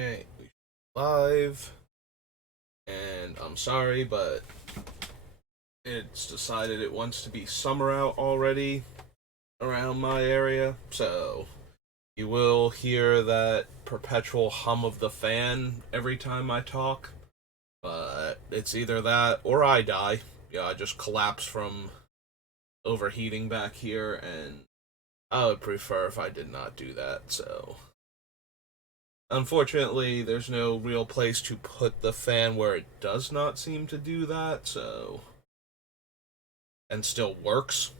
Alright, live, and I'm sorry, but it's decided it wants to be summer out already around my area, so you will hear that perpetual hum of the fan every time I talk, but it's either that or I die. Yeah, I just collapse from overheating back here, and I would prefer if I did not do that, so. Unfortunately, there's no real place to put the fan where it does not seem to do that, so. And still works.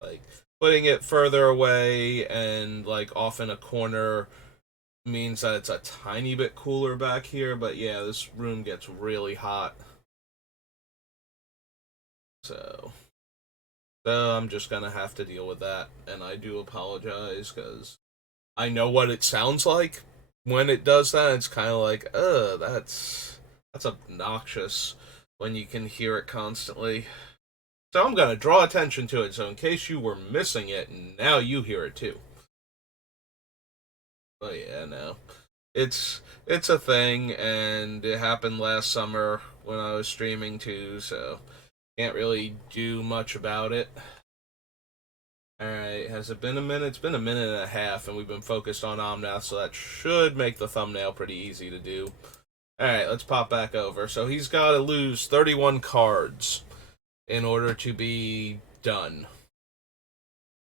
Like, putting it further away and, like, off in a corner means that it's a tiny bit cooler back here, but yeah, this room gets really hot. So. So I'm just gonna have to deal with that, and I do apologize, because I know what it sounds like when it does that. It's kind of like, that's obnoxious when you can hear it constantly. So I'm gonna draw attention to it. So in case you were missing it, now you hear it too. But yeah, no, it's a thing, and it happened last summer when I was streaming too. So can't really do much about it. Alright, has it been a minute? It's been a minute and a half, and we've been focused on Omnath, so that should make the thumbnail pretty easy to do. Alright, let's pop back over. So he's got to lose 31 cards in order to be done.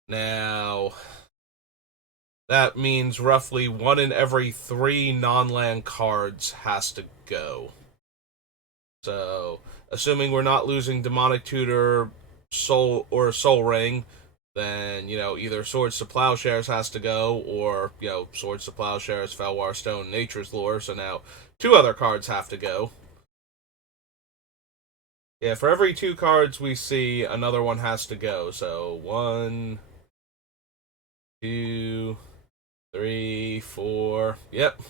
Now, that means roughly 1 in every 3 non-land cards has to go. So, assuming we're not losing Demonic Tutor, Soul, or Soul Ring, then, either Swords to Plowshares has to go, or, Swords to Plowshares, Felwar Stone, Nature's Lore, so now 2 other cards have to go. Yeah, for every 2 cards we see, another one has to go, so 1, 2, 3, 4, yep.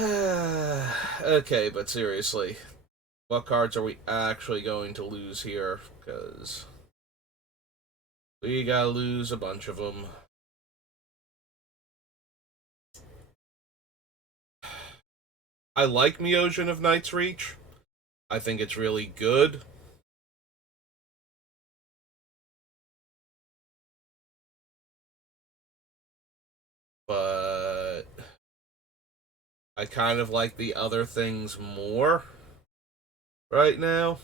Okay, but seriously, what cards are we actually going to lose here? Because we gotta lose a bunch of them. I like Meosion of Night's Reach. I think it's really good. But I kind of like the other things more right now.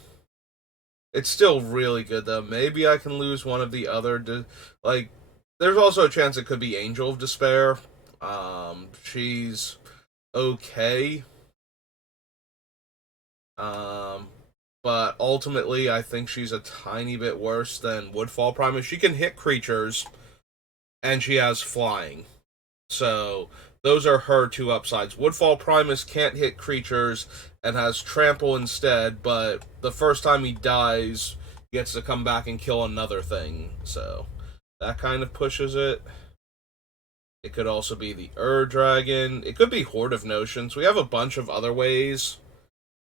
It's still really good though. Maybe I can lose one of the other. Like, there's also a chance it could be Angel of Despair. She's okay. But ultimately, I think she's a tiny bit worse than Woodfall Primus. She can hit creatures, and she has flying. So those are her 2 upsides. Woodfall Primus can't hit creatures and has trample instead, but the first time he dies, he gets to come back and kill another thing. So that kind of pushes it. It could also be the Dragon. It could be Horde of Notions. We have a bunch of other ways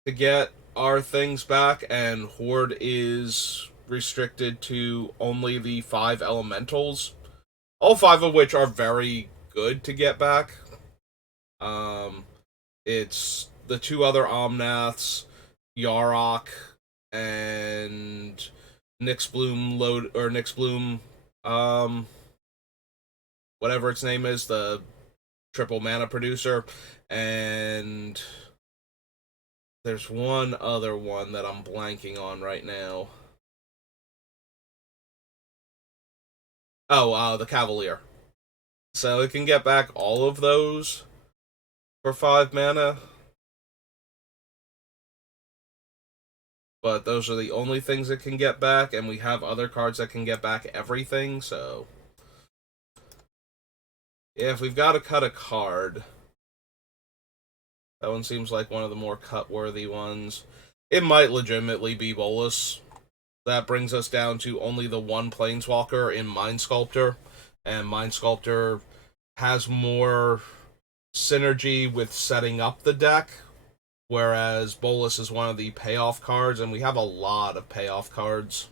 to get our things back, and Horde is restricted to only the 5 elementals. All 5 of which are very good to get back. It's the 2 other Omnaths, Yarok, and Nyxbloom, whatever its name is, the triple mana producer, and there's one other one that I'm blanking on right now. Oh, the Cavalier. So it can get back all of those for 5 mana. But those are the only things it can get back, and we have other cards that can get back everything, so. Yeah, if we've got to cut a card, that one seems like one of the more cut-worthy ones. It might legitimately be Bolus. That brings us down to only the 1 Planeswalker in Mind Sculptor, and Mind Sculptor has more synergy with setting up the deck, whereas Bolus is one of the payoff cards, and we have a lot of payoff cards.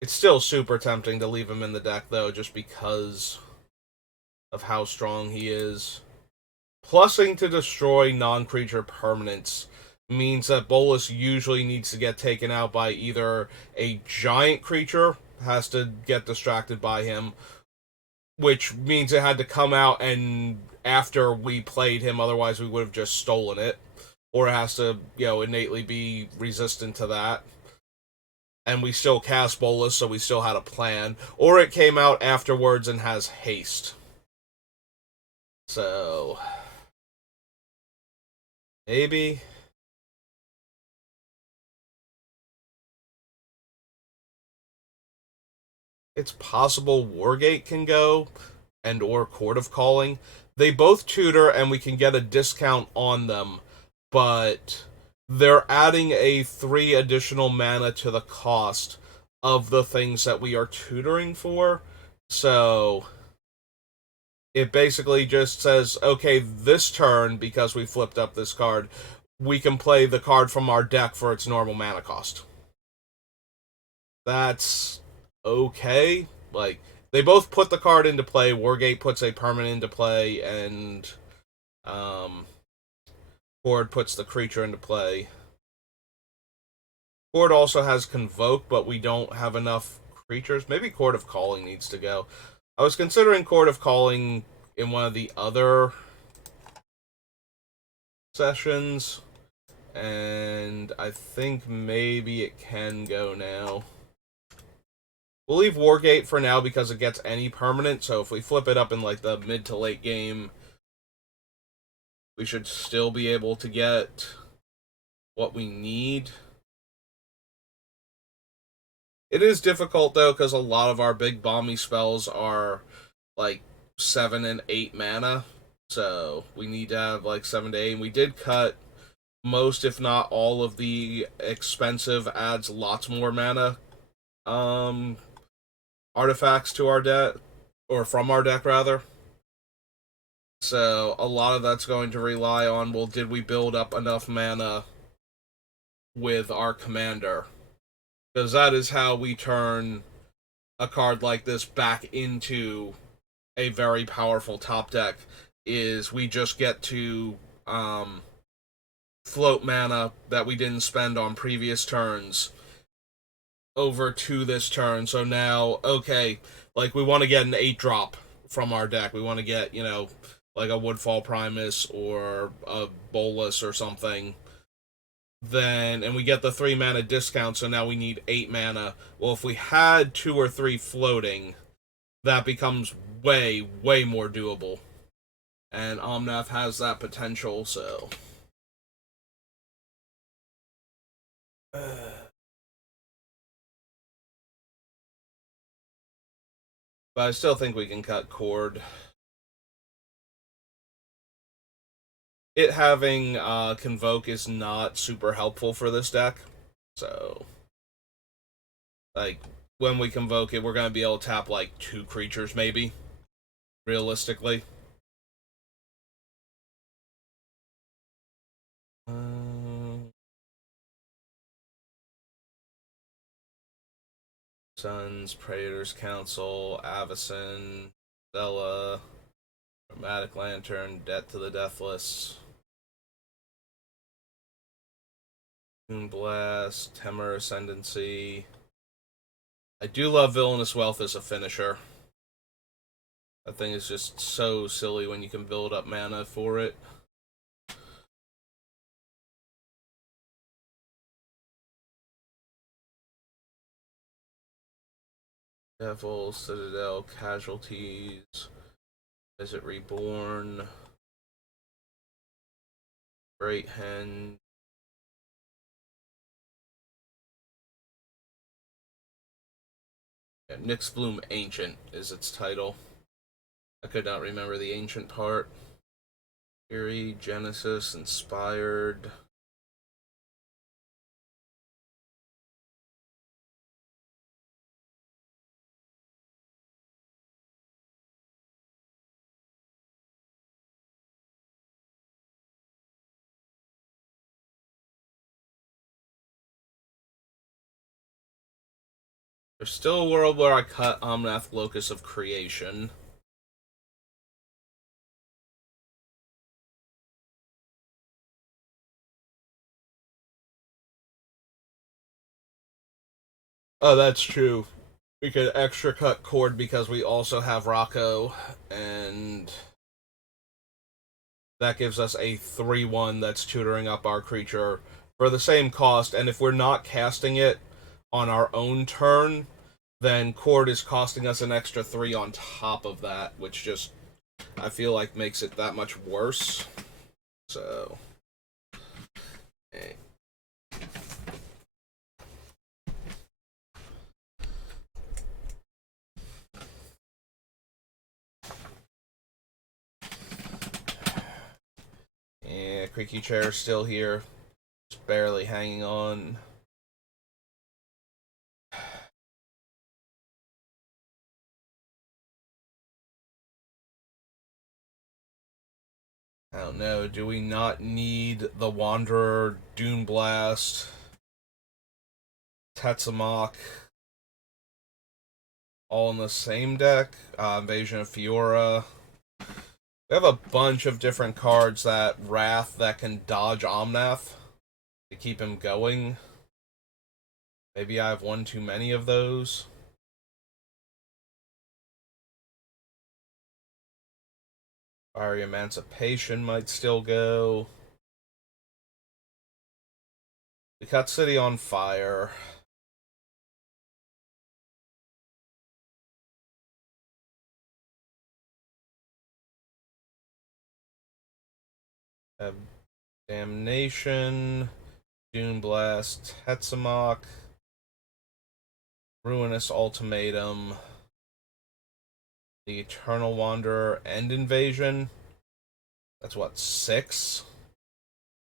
It's still super tempting to leave him in the deck, though, just because of how strong he is. Plussing to destroy non-creature permanents means that Bolus usually needs to get taken out by either a giant creature, has to get distracted by him, which means it had to come out and after we played him, otherwise we would have just stolen it. Or it has to, innately be resistant to that. And we still cast Bolus, so we still had a plan. Or it came out afterwards and has haste. So maybe it's possible Wargate can go, and or Court of Calling. They both tutor and we can get a discount on them, but they're adding a 3 additional mana to the cost of the things that we are tutoring for. So it basically just says, okay, this turn, because we flipped up this card, we can play the card from our deck for its normal mana cost. That's okay. Like, they both put the card into play. Wargate puts a permanent into play, and Horde puts the creature into play. Horde also has Convoke, but we don't have enough creatures. Maybe Court of Calling needs to go. I was considering Court of Calling in one of the other sessions, and I think maybe it can go now. We'll leave Wargate for now because it gets any permanent, so if we flip it up in like the mid to late game, we should still be able to get what we need. It is difficult though, because a lot of our big bomby spells are like 7 and 8 mana, so we need to have like 7 to 8. And we did cut most, if not all, of the expensive adds lots more mana artifacts to our deck, or from our deck rather. So a lot of that's going to rely on, well, did we build up enough mana with our commander? Because that is how we turn a card like this back into a very powerful top deck, is we just get to float mana that we didn't spend on previous turns over to this turn. So now, okay, like we want to get an 8-drop from our deck. We want to get, like a Woodfall Primus or a Bolus or something. Then, and we get the 3 mana discount, so now we need 8 mana. Well, if we had 2 or 3 floating, that becomes way, way more doable. And Omnath has that potential, so. But I still think we can cut Cord. It having Convoke is not super helpful for this deck. So, like, when we Convoke it, we're going to be able to tap, like, 2 creatures, maybe. Realistically. Suns, Praetor's Council, Avacyn, Zella, Chromatic Lantern, Death to the Deathless, Moonblast, Temur Ascendancy. I do love Villainous Wealth as a finisher. That thing is just so silly when you can build up mana for it. Devil, Citadel, Casualties, Visit Reborn, Great Hen. Yeah, Nyx Bloom Ancient is its title. I could not remember the ancient part. Fury, Genesis, Inspired. There's still a world where I cut Omnath Locus of Creation. Oh, that's true. We could extra cut cord because we also have Rocco, and that gives us a 3/1 that's tutoring up our creature for the same cost. And if we're not casting it on our own turn, then cord is costing us an extra 3 on top of that, which just, I feel like, makes it that much worse. So, okay. Yeah, creaky chair is still here, just barely hanging on. I don't know. Do we not need the Wanderer, Dune Blast, Tetsamok, all in the same deck? Invasion of Fiora. We have a bunch of different cards that Wrath that can dodge Omnath to keep him going. Maybe I have one too many of those. Fiery Emancipation might still go. We cut City on Fire. Damnation, Dune Blast, Tetsamok, Ruinous Ultimatum, the Eternal Wanderer, and Invasion. That's what, 6?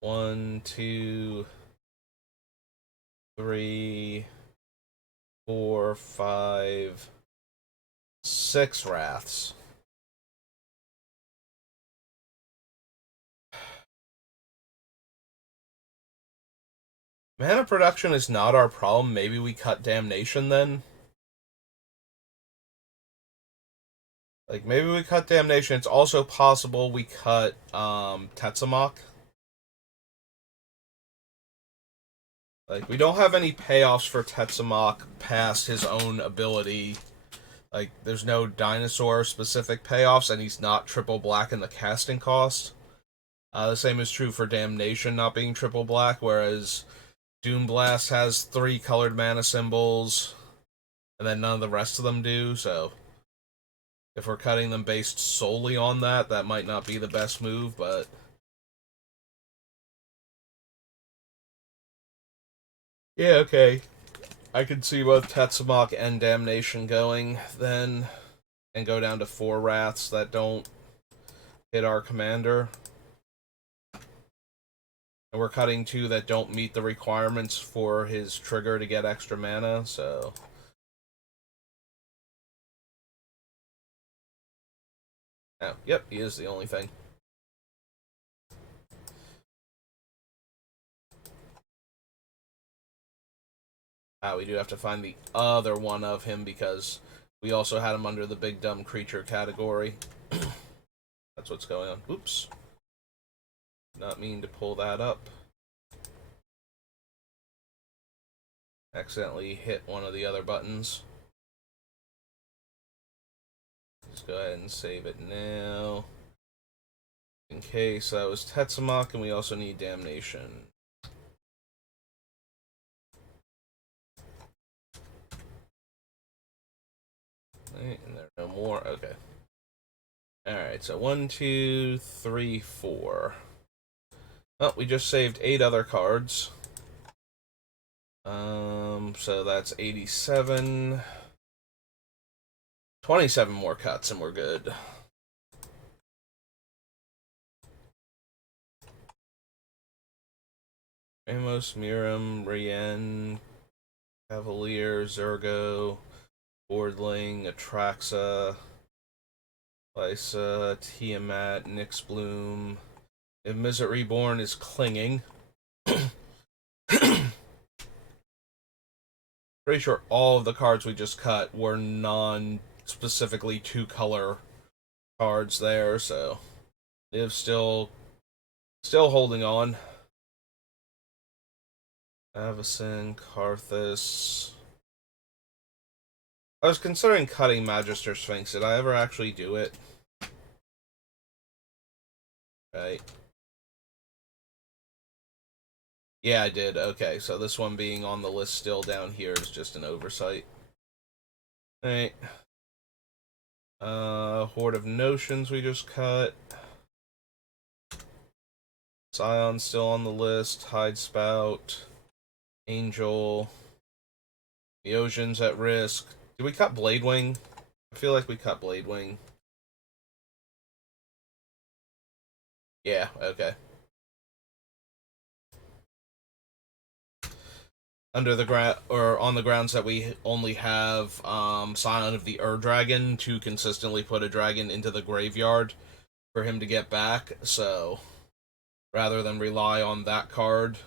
1, 2, 3, 4, 5, 6 Wraths. Mana production is not our problem. Maybe we cut Damnation then? Like, maybe we cut Damnation. It's also possible we cut Tetsamok. Like, we don't have any payoffs for Tetsamok past his own ability. Like, there's no dinosaur-specific payoffs, and he's not triple black in the casting cost. The same is true for Damnation not being triple black, whereas Doom Blast has 3 colored mana symbols, and then none of the rest of them do, so if we're cutting them based solely on that, that might not be the best move, but yeah, okay. I can see both Tetsamok and Damnation going then, and go down to 4 Wraths that don't hit our commander. And we're cutting 2 that don't meet the requirements for his trigger to get extra mana, so oh, yep, he is the only thing. We do have to find the other one of him because we also had him under the big dumb creature category. That's what's going on. Oops. Not mean to pull that up. Accidentally hit one of the other buttons. Let's go ahead and save it now. In case that was Tetsamok, and we also need Damnation. Right, and there are no more. Okay. Alright, so 1, 2, 3, 4. Oh, we just saved 8 other cards. So that's 87. 27 more cuts and we're good. Amos, Miram, Rien, Cavalier, Zergo, Boardling, Atraxa, Lysa, Tiamat, Nyx Bloom. If Mizzet Reborn is clinging. Pretty sure all of the cards we just cut were non-specifically 2-color cards there, so Liv's still holding on. Avacyn, Karthus, I was considering cutting Magister Sphinx. Did I ever actually do it? Right. Yeah, I did. Okay, so this one being on the list still down here is just an oversight. Alright. Horde of Notions we just cut. Scion's still on the list. Hide Spout. Angel. The Ocean's at risk. Did we cut Bladewing? I feel like we cut Bladewing. Yeah, okay. Under the ground, or on the grounds that we only have Scion of the Dragon to consistently put a dragon into the graveyard for him to get back, so rather than rely on that card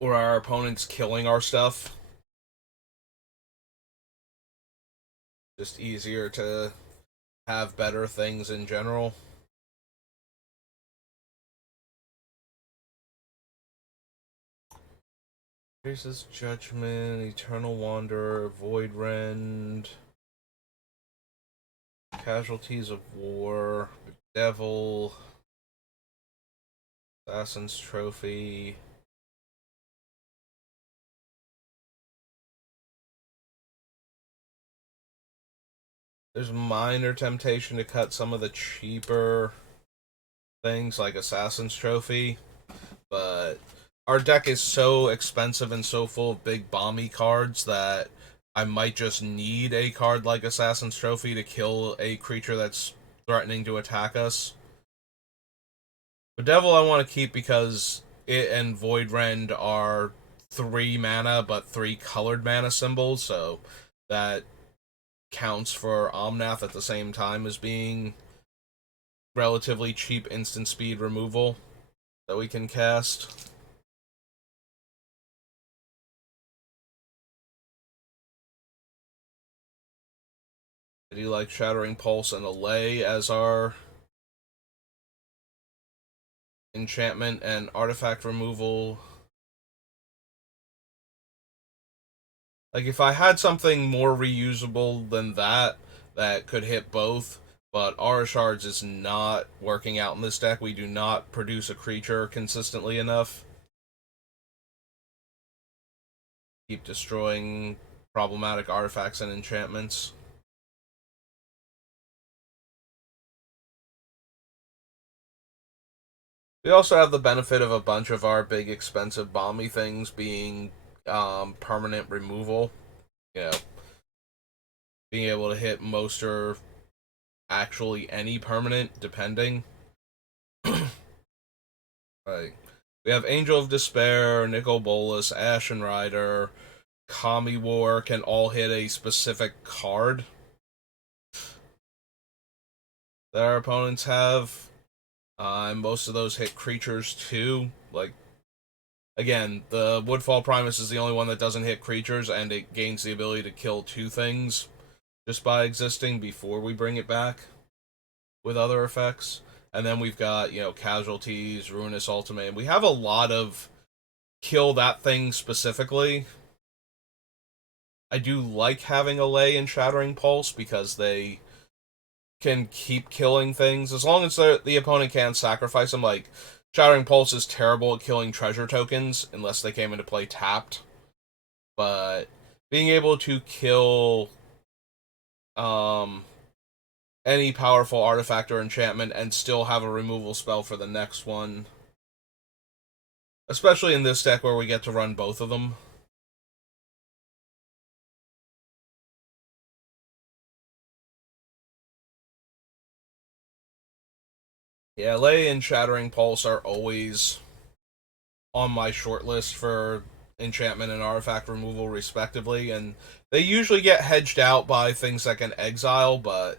or our opponents killing our stuff, just easier to have better things in general. Grace's Judgment, Eternal Wanderer, Void Rend, Casualties of War, Devil, Assassin's Trophy. There's minor temptation to cut some of the cheaper things like Assassin's Trophy, but our deck is so expensive and so full of big bomby cards that I might just need a card like Assassin's Trophy to kill a creature that's threatening to attack us. But Devil I want to keep because it and Void Rend are 3 mana but 3 colored mana symbols, so that counts for Omnath at the same time as being relatively cheap instant speed removal that we can cast. I do like Shattering Pulse and Allay as our enchantment and artifact removal. Like, if I had something more reusable than that, that could hit both, but Aura Shards is not working out in this deck. We do not produce a creature consistently enough. Keep destroying problematic artifacts and enchantments. We also have the benefit of a bunch of our big expensive bomby things being permanent removal. You know, being able to hit most or actually any permanent, depending. Like, we have Angel of Despair, Nicol Bolas, Ashen Rider, Kami War can all hit a specific card that our opponents have. And most of those hit creatures too. Like, again, the Woodfall Primus is the only one that doesn't hit creatures, and it gains the ability to kill 2 things just by existing before we bring it back with other effects. And then we've got, Casualties, Ruinous Ultimate, and we have a lot of kill that thing specifically. I do like having Allay and Shattering Pulse because they can keep killing things as long as the opponent can't sacrifice them. Like, Shattering Pulse is terrible at killing treasure tokens unless they came into play tapped. But being able to kill any powerful artifact or enchantment and still have a removal spell for the next one, especially in this deck where we get to run both of them. Yeah, Lay and Shattering Pulse are always on my short list for enchantment and artifact removal, respectively, and they usually get hedged out by things that can exile, but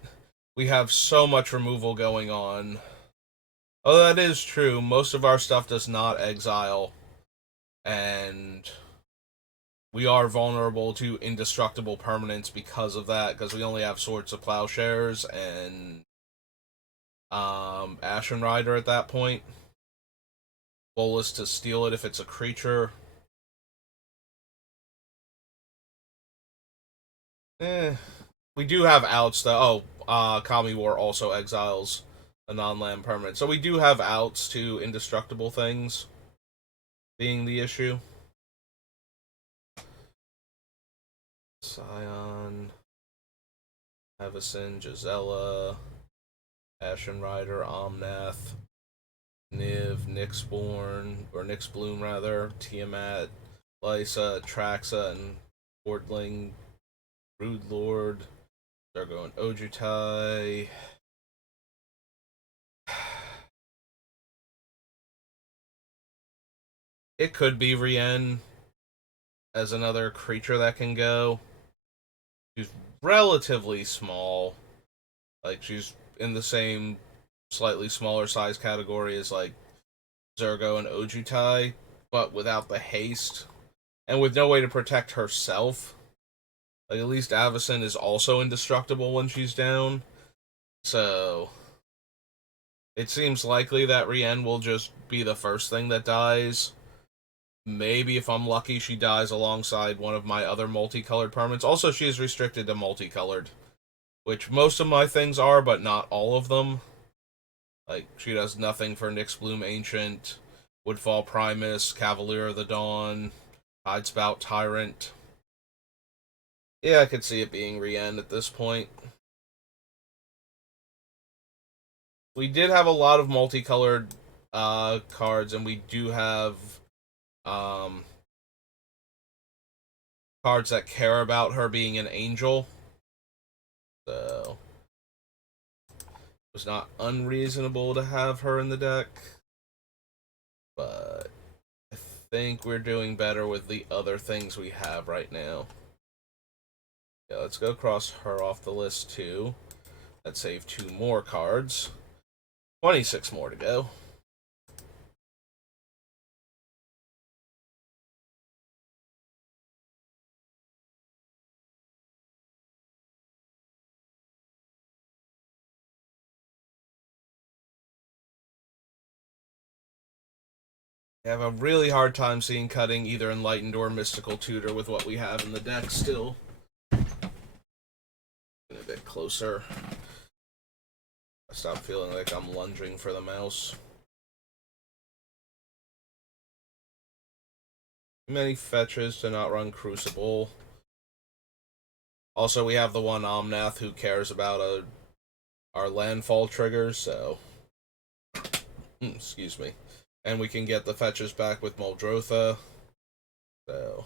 we have so much removal going on. Oh, that is true. Most of our stuff does not exile, and we are vulnerable to indestructible permanents because of that, because we only have Swords of Plowshares and Ashen Rider at that point. Bolas to steal it if it's a creature. Eh. We do have outs, though. Oh, Kami War also exiles a non-land permanent. So we do have outs to indestructible things being the issue. Scion, Avacyn, Gisela, Ashen Rider, Omnath, Niv, Nyxborn, or Nyxbloom rather, Tiamat, Lysa, Traxa, and Wardling, Rude Lord. They're going Ojutai. It could be Rien as another creature that can go. She's relatively small. Like, she's in the same slightly smaller size category as, like, Zergo and Ojutai, but without the haste. And with no way to protect herself. Like, at least Avacyn is also indestructible when she's down. So, it seems likely that Rien will just be the first thing that dies. Maybe if I'm lucky, she dies alongside one of my other multicolored permanents. Also, she is restricted to multicolored, which most of my things are, but not all of them. Like, she does nothing for Nyxbloom Ancient, Woodfall Primus, Cavalier of the Dawn, Tidespout Tyrant. Yeah, I could see it being Rien at this point. We did have a lot of multicolored cards, and we do have um, cards that care about her being an angel. So it was not unreasonable to have her in the deck. But I think we're doing better with the other things we have right now. Yeah, let's go cross her off the list too. That saved 2 more cards. 26 more to go. I have a really hard time seeing cutting either Enlightened or Mystical Tutor with what we have in the deck still. A bit closer. I stop feeling like I'm lunging for the mouse. Too many fetches to not run Crucible. Also, we have the one Omnath who cares about our landfall triggers, so... excuse me. And we can get the fetches back with Muldrotha. So...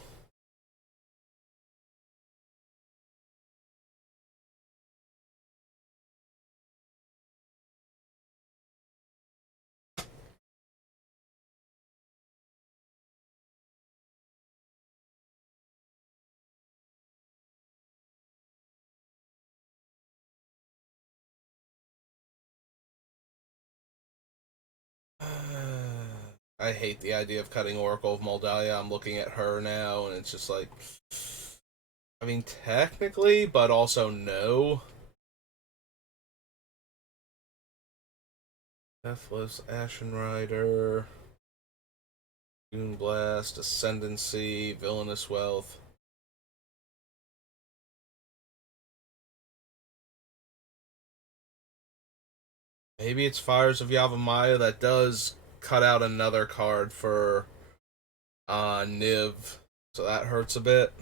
I hate the idea of cutting Oracle of Moldalia. I'm looking at her now, and it's just like... I mean, technically, but also no. Deathless, Ashen Rider, Dune Blast, Ascendancy, Villainous Wealth. Maybe it's Fires of Yavimaya that does cut out another card for Niv, so that hurts a bit.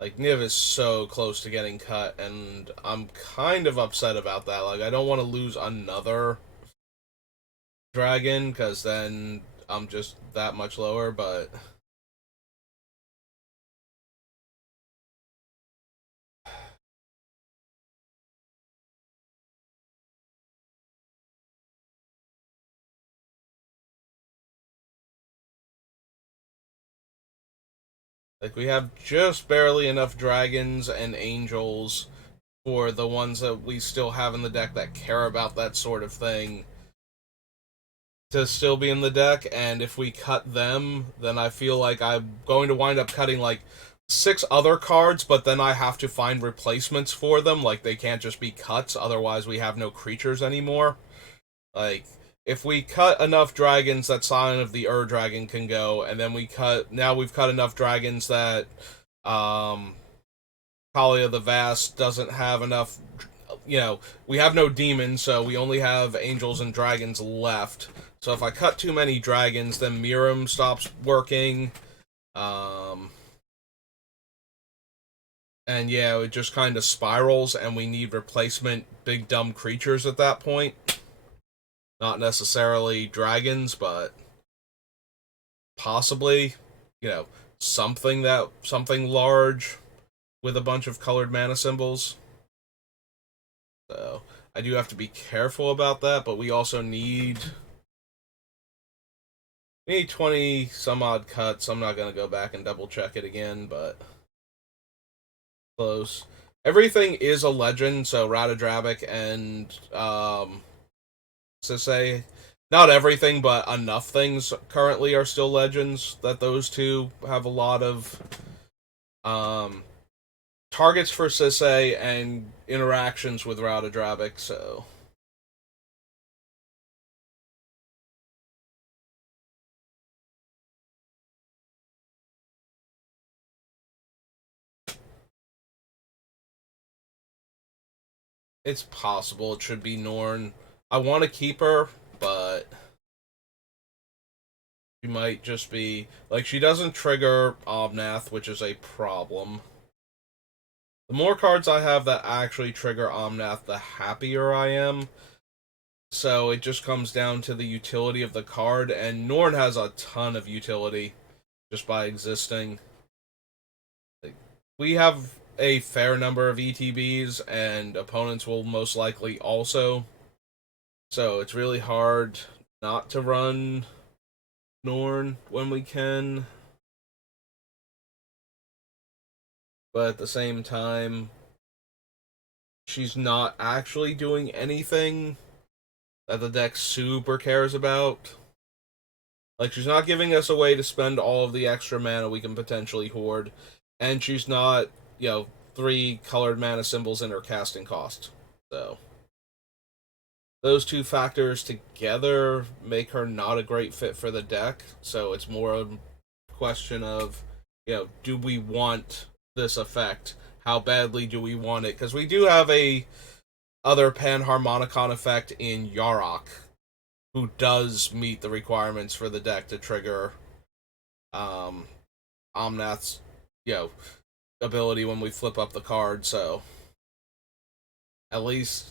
Like, Niv is so close to getting cut, and I'm kind of upset about that. Like, I don't want to lose another dragon, because then I'm just that much lower, but... Like, we have just barely enough dragons and angels for the ones that we still have in the deck that care about that sort of thing to still be in the deck, and if we cut them, then I feel like I'm going to wind up cutting, like, 6 other cards, but then I have to find replacements for them. Like, they can't just be cuts, otherwise we have no creatures anymore. Like, if we cut enough dragons that Scion of the Ur-Dragon can go, and then now we've cut enough dragons that Talia the Vast doesn't have enough. We have no demons, so we only have angels and dragons left. So if I cut too many dragons, then Miram stops working. Um, and yeah, it just kind of spirals, and we need replacement big dumb creatures at that point. Not necessarily dragons, but possibly, you know, something large with a bunch of colored mana symbols. So I do have to be careful about that, but we need 20 some odd cuts. I'm not gonna go back and double check it again, but close. Everything is a legend, so Ratadrabic and Sisay. Not everything, but enough things currently are still legends that those two have a lot of um, targets for Sisay and interactions with Ratadrabic, so it's possible it should be Norn. I want to keep her, but she might just be like she doesn't trigger Omnath, which is a problem. The more cards I have that actually trigger Omnath, the happier I am. So it just comes down to the utility of the card, and Norn has a ton of utility just by existing. Like, we have a fair number of ETBs, and opponents will most likely also. So it's really hard not to run Norn when we can. But at the same time, she's not actually doing anything that the deck super cares about. Like, she's not giving us a way to spend all of the extra mana we can potentially hoard, and she's not, 3 colored mana symbols in her casting cost. So, those two factors together make her not a great fit for the deck. So, it's more a question of, do we want this effect? How badly do we want it? Because we do have a other Panharmonicon effect in Yarok, who does meet the requirements for the deck to trigger um, Omnath's, you know, ability when we flip up the card. So at least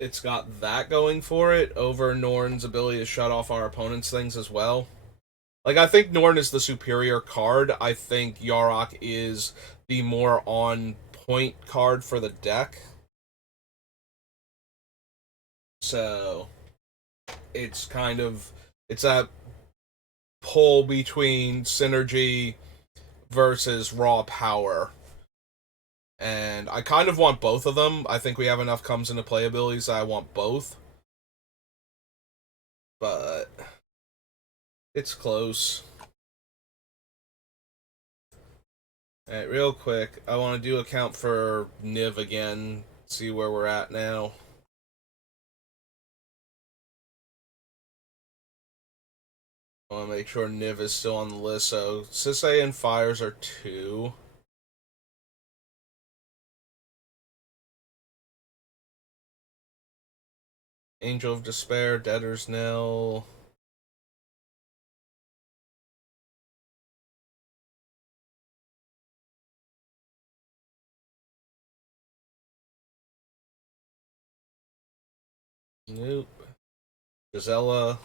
it's got that going for it over Norn's ability to shut off our opponent's things as well. Like, I think Norn is the superior card. I think Yarok is the more on point card for the deck. So it's that pull between synergy versus raw power. And I kind of want both of them. I think we have enough comes into play abilities that I want both. But it's close. Alright, real quick, I want to do a count for Niv again, see where we're at now. I want to make sure Niv is still on the list. So Sisay and Fires are 2. Angel of Despair, Debtor's Knell. Nope. Gisela.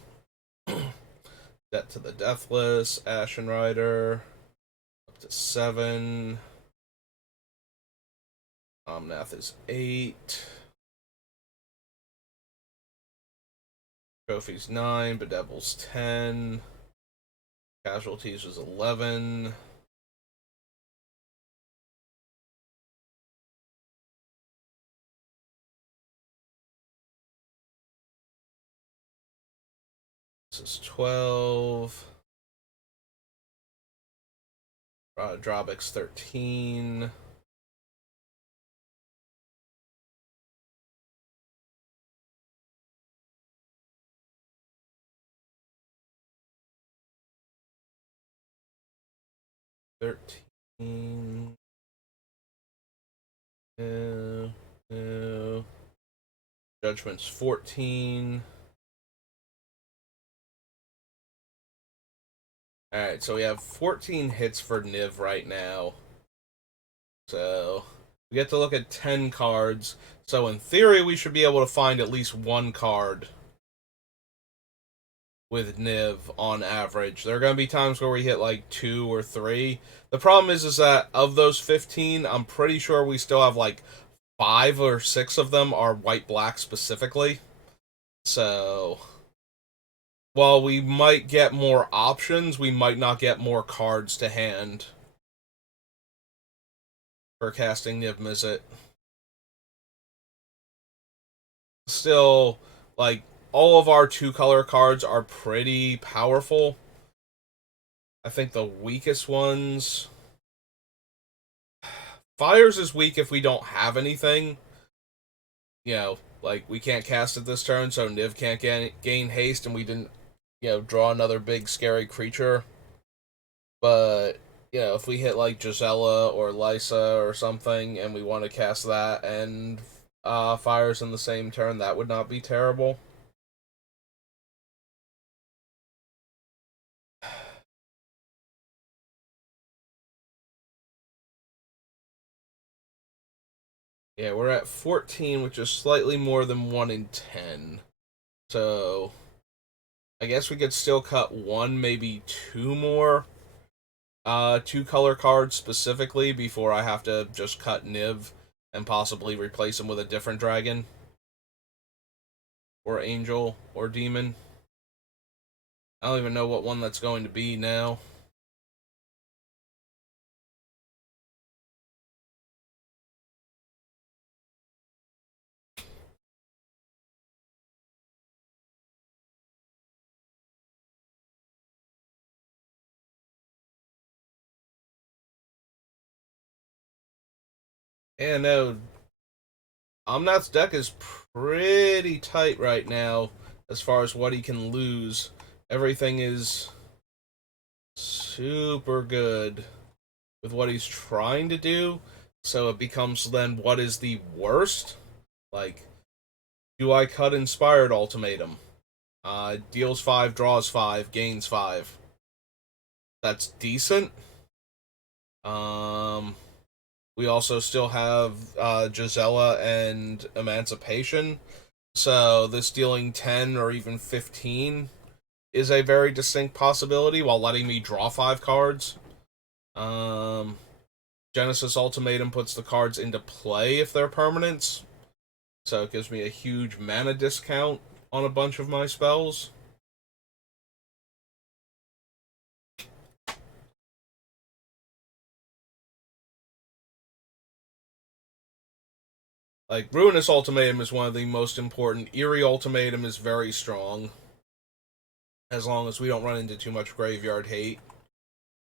Debt to the Deathless. Ashen Rider. Up to 7. Omnath is 8. Trophies 9. Bedevil's 10. Casualties was 11. This is 12. Drawback's 13. No. Judgment's 14. Alright, so we have 14 hits for Niv right now. So we get to look at 10 cards. So in theory, we should be able to find at least one card with Niv on average. There are going to be times where we hit like 2 or 3. The problem is that of those 15, I'm pretty sure we still have like 5 or 6 of them are white-black specifically. So while we might get more options, we might not get more cards to hand for casting Niv Mizzet. Still, like, all of our 2-color cards are pretty powerful. I think the weakest ones... Fires is weak if we don't have anything. You know, like, we can't cast it this turn, so Niv can't gain haste, and we didn't, draw another big, scary creature. But, if we hit, like, Gisela or Lysa or something, and we want to cast that, and Fires in the same turn, that would not be terrible. Yeah, we're at 14, which is slightly more than 1 in 10. So, I guess we could still cut 1, maybe 2 more 2-color cards specifically before I have to just cut Niv and possibly replace him with a different dragon. Or angel, or demon. I don't even know what one that's going to be now. Yeah, no. Omnath's deck is pretty tight right now as far as what he can lose. Everything is super good with what he's trying to do. So it becomes then what is the worst? Like, do I cut Inspired Ultimatum? Deals 5, draws 5, gains 5. That's decent. We also still have Gisela and Emancipation. So this dealing 10 or even 15 is a very distinct possibility while letting me draw 5 cards. Genesis Ultimatum puts the cards into play if they're permanents. So it gives me a huge mana discount on a bunch of my spells. Like, Ruinous Ultimatum is one of the most important. Eerie Ultimatum is very strong. As long as we don't run into too much graveyard hate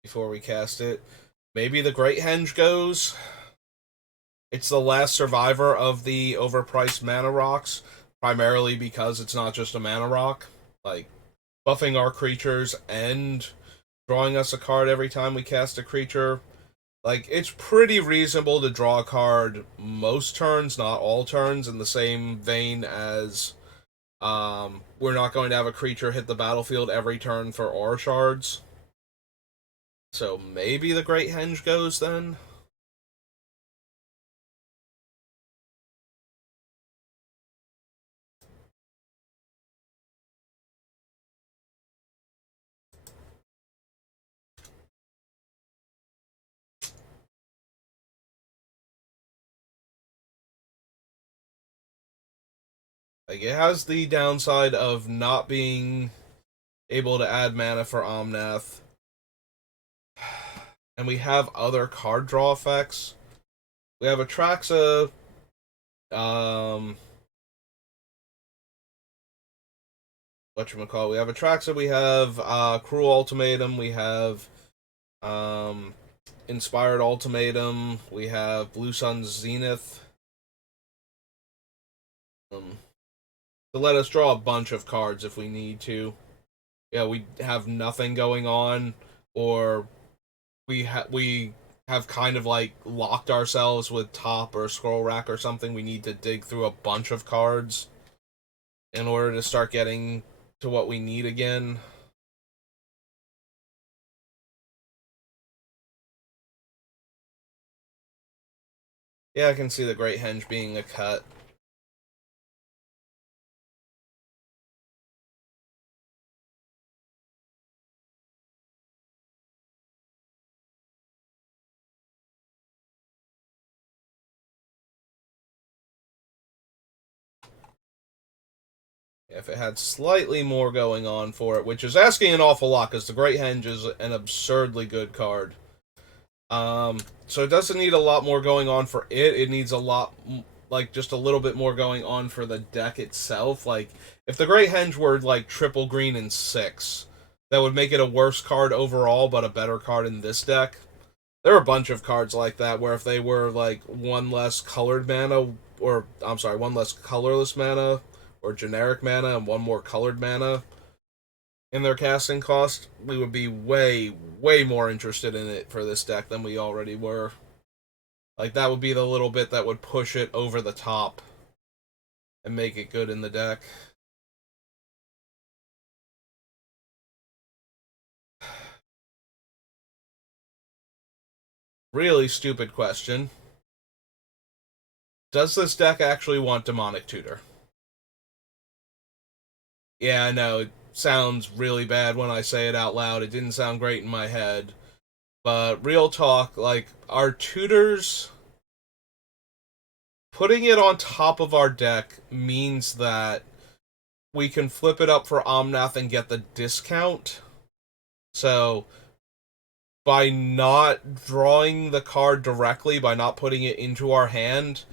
before we cast it. Maybe the Great Henge goes. It's the last survivor of the overpriced mana rocks, primarily because it's not just a mana rock. Like, buffing our creatures and drawing us a card every time we cast a creature. Like, it's pretty reasonable to draw a card most turns, not all turns, in the same vein as we're not going to have a creature hit the battlefield every turn for aura shards. So maybe the Great Henge goes then? Like, it has the downside of not being able to add mana for Omnath. And we have other card draw effects. We have Atraxa. Whatchamacallit? We have Atraxa, we have Cruel Ultimatum, we have Inspired Ultimatum, we have Blue Sun's Zenith. To let us draw a bunch of cards if we need to. Yeah, we have nothing going on, or we have kind of like locked ourselves with top or scroll rack or something. We need to dig through a bunch of cards in order to start getting to what we need again. Yeah, I can see the Great Henge being a cut. If it had slightly more going on for it, which is asking an awful lot because the Great Henge is an absurdly good card. So it doesn't need a lot more going on for it. It needs a lot, like just a little bit more going on for the deck itself. Like if the Great Henge were like triple green and 6, that would make it a worse card overall, but a better card in this deck. There are a bunch of cards like that where if they were like one less colored mana, or I'm sorry, one less colorless mana or generic mana and one more colored mana in their casting cost, we would be way, way more interested in it for this deck than we already were. Like, that would be the little bit that would push it over the top and make it good in the deck. Really stupid question. Does this deck actually want Demonic Tutor? Yeah, I know, it sounds really bad when I say it out loud. It didn't sound great in my head. But real talk, like, our tutors, putting it on top of our deck means that we can flip it up for Omnath and get the discount. So, by not drawing the card directly, by not putting it into our hand,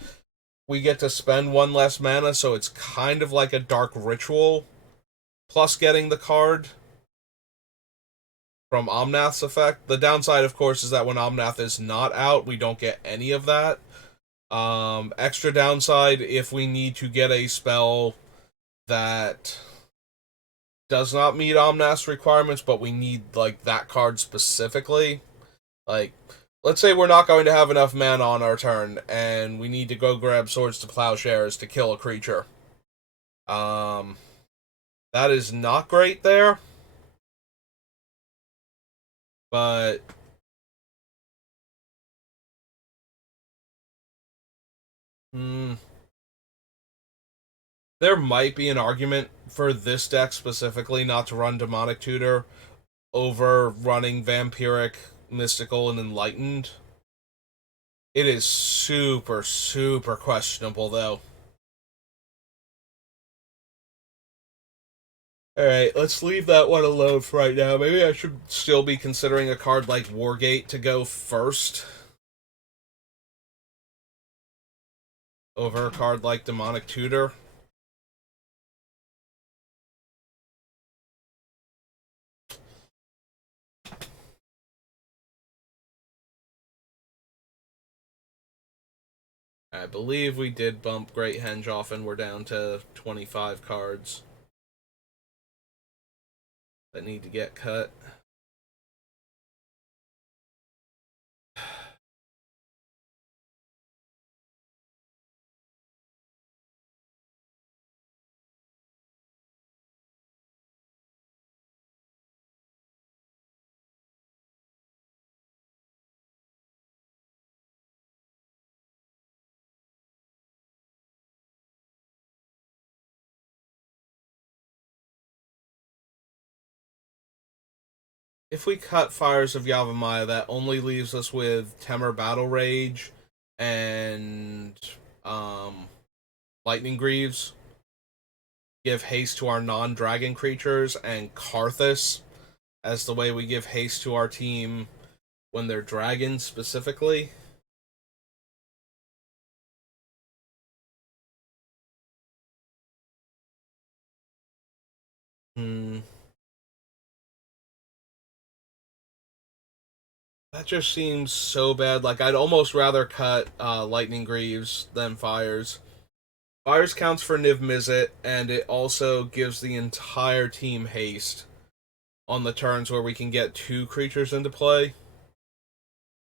we get to spend one less mana, so it's kind of like a Dark Ritual, plus getting the card from Omnath's effect. The downside, of course, is that when Omnath is not out, we don't get any of that. Extra downside, if we need to get a spell that does not meet Omnath's requirements, but we need, like, that card specifically. Like, let's say we're not going to have enough mana on our turn, and we need to go grab Swords to Plowshares to kill a creature. That is not great there. But hmm, there might be an argument for this deck specifically not to run Demonic Tutor over running Vampiric, Mystical, and Enlightened. It is super, super questionable, though. Alright, let's leave that one alone for right now. Maybe I should still be considering a card like Wargate to go first over a card like Demonic Tutor. I believe we did bump Great Henge off and we're down to 25 cards that need to get cut. If we cut Fires of Yavimaya, that only leaves us with Temur Battle Rage and Lightning Greaves. Give haste to our non-dragon creatures, and Karthus as the way we give haste to our team when they're dragons specifically. Hmm. That just seems so bad. Like, I'd almost rather cut Lightning Greaves than Fires. Fires counts for Niv Mizzet, and it also gives the entire team haste on the turns where we can get two creatures into play.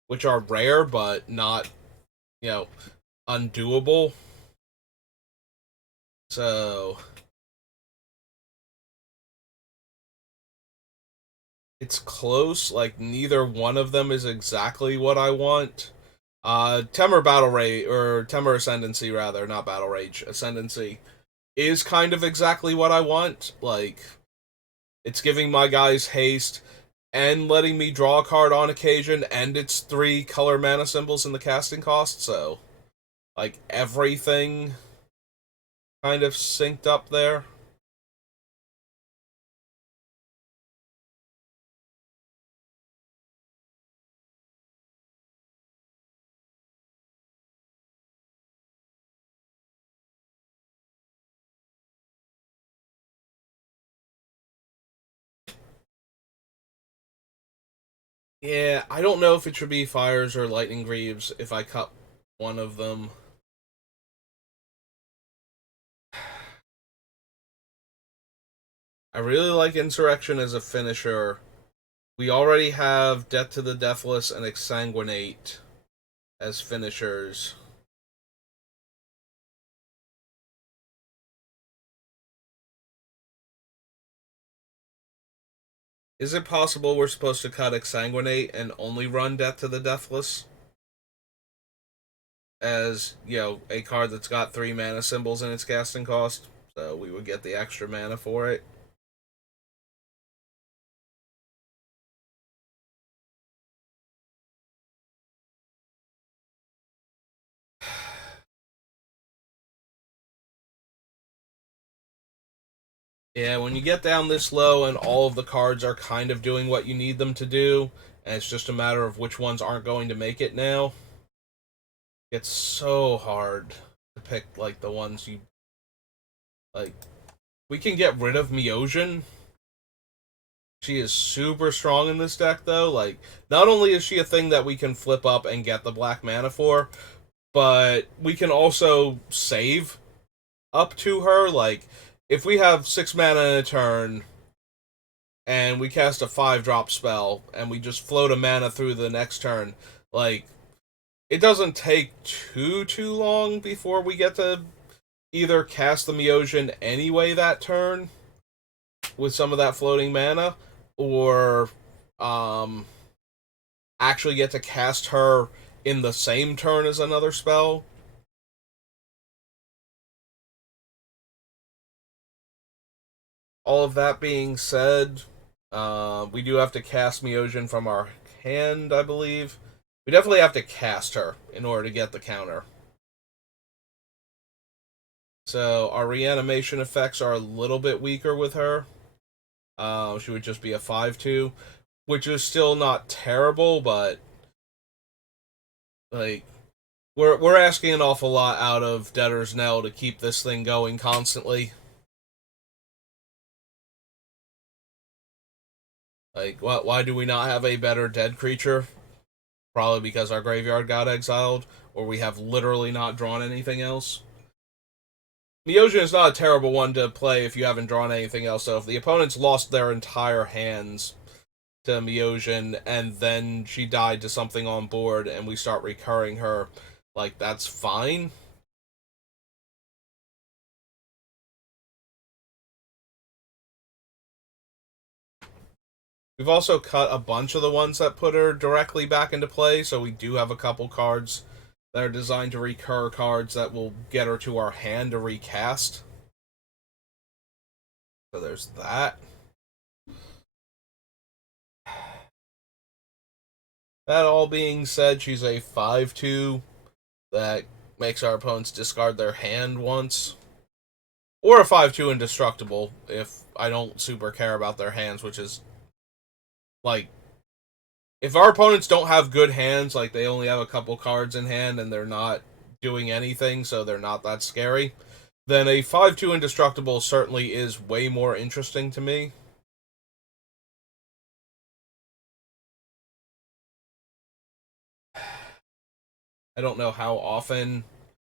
which are rare but not, you know, undoable. So it's close. Like neither one of them is exactly what I want. Temur Battle Rage, or Temur Ascendancy rather, not Battle Rage, Ascendancy is kind of exactly what I want. Like it's giving my guys haste and letting me draw a card on occasion, and it's 3 color mana symbols in the casting cost, so like everything kind of synced up there. Yeah, I don't know if it should be Fires or Lightning Greaves if I cut one of them. I really like Insurrection as a finisher. We already have Death to the Deathless and Exsanguinate as finishers. Is it possible we're supposed to cut Exsanguinate and only run Death to the Deathless? As, a card that's got 3 mana symbols in its casting cost, so we would get the extra mana for it. Yeah, when you get down this low and all of the cards are kind of doing what you need them to do, and it's just a matter of which ones aren't going to make it now, it's so hard to pick, like, the ones you... Like, we can get rid of Miojin. She is super strong in this deck, though. Like, not only is she a thing that we can flip up and get the black mana for, but we can also save up to her. Like, if we have 6 mana in a turn, and we cast a 5-drop spell, and we just float a mana through the next turn, like, it doesn't take too long before we get to either cast the Miojin anyway that turn, with some of that floating mana, or actually get to cast her in the same turn as another spell. All of that being said, we do have to cast Miojin from our hand, I believe. We definitely have to cast her in order to get the counter. So our reanimation effects are a little bit weaker with her. She would just be a 5/2, which is still not terrible, but like we're asking an awful lot out of Debtor's Knell to keep this thing going constantly. Like, why do we not have a better dead creature? Probably because our graveyard got exiled, or we have literally not drawn anything else. Miojin is not a terrible one to play if you haven't drawn anything else, so if the opponents lost their entire hands to Miojin, and then she died to something on board, and we start recurring her, like, that's fine. We've also cut a bunch of the ones that put her directly back into play, so we do have a couple cards that are designed to recur cards that will get her to our hand to recast. So there's that. That all being said, she's a 5/2 that makes our opponents discard their hand once. Or a 5/2 indestructible if I don't super care about their hands, which is like, if our opponents don't have good hands, like they only have a couple cards in hand and they're not doing anything, so they're not that scary, then a 5/2 indestructible certainly is way more interesting to me. I don't know how often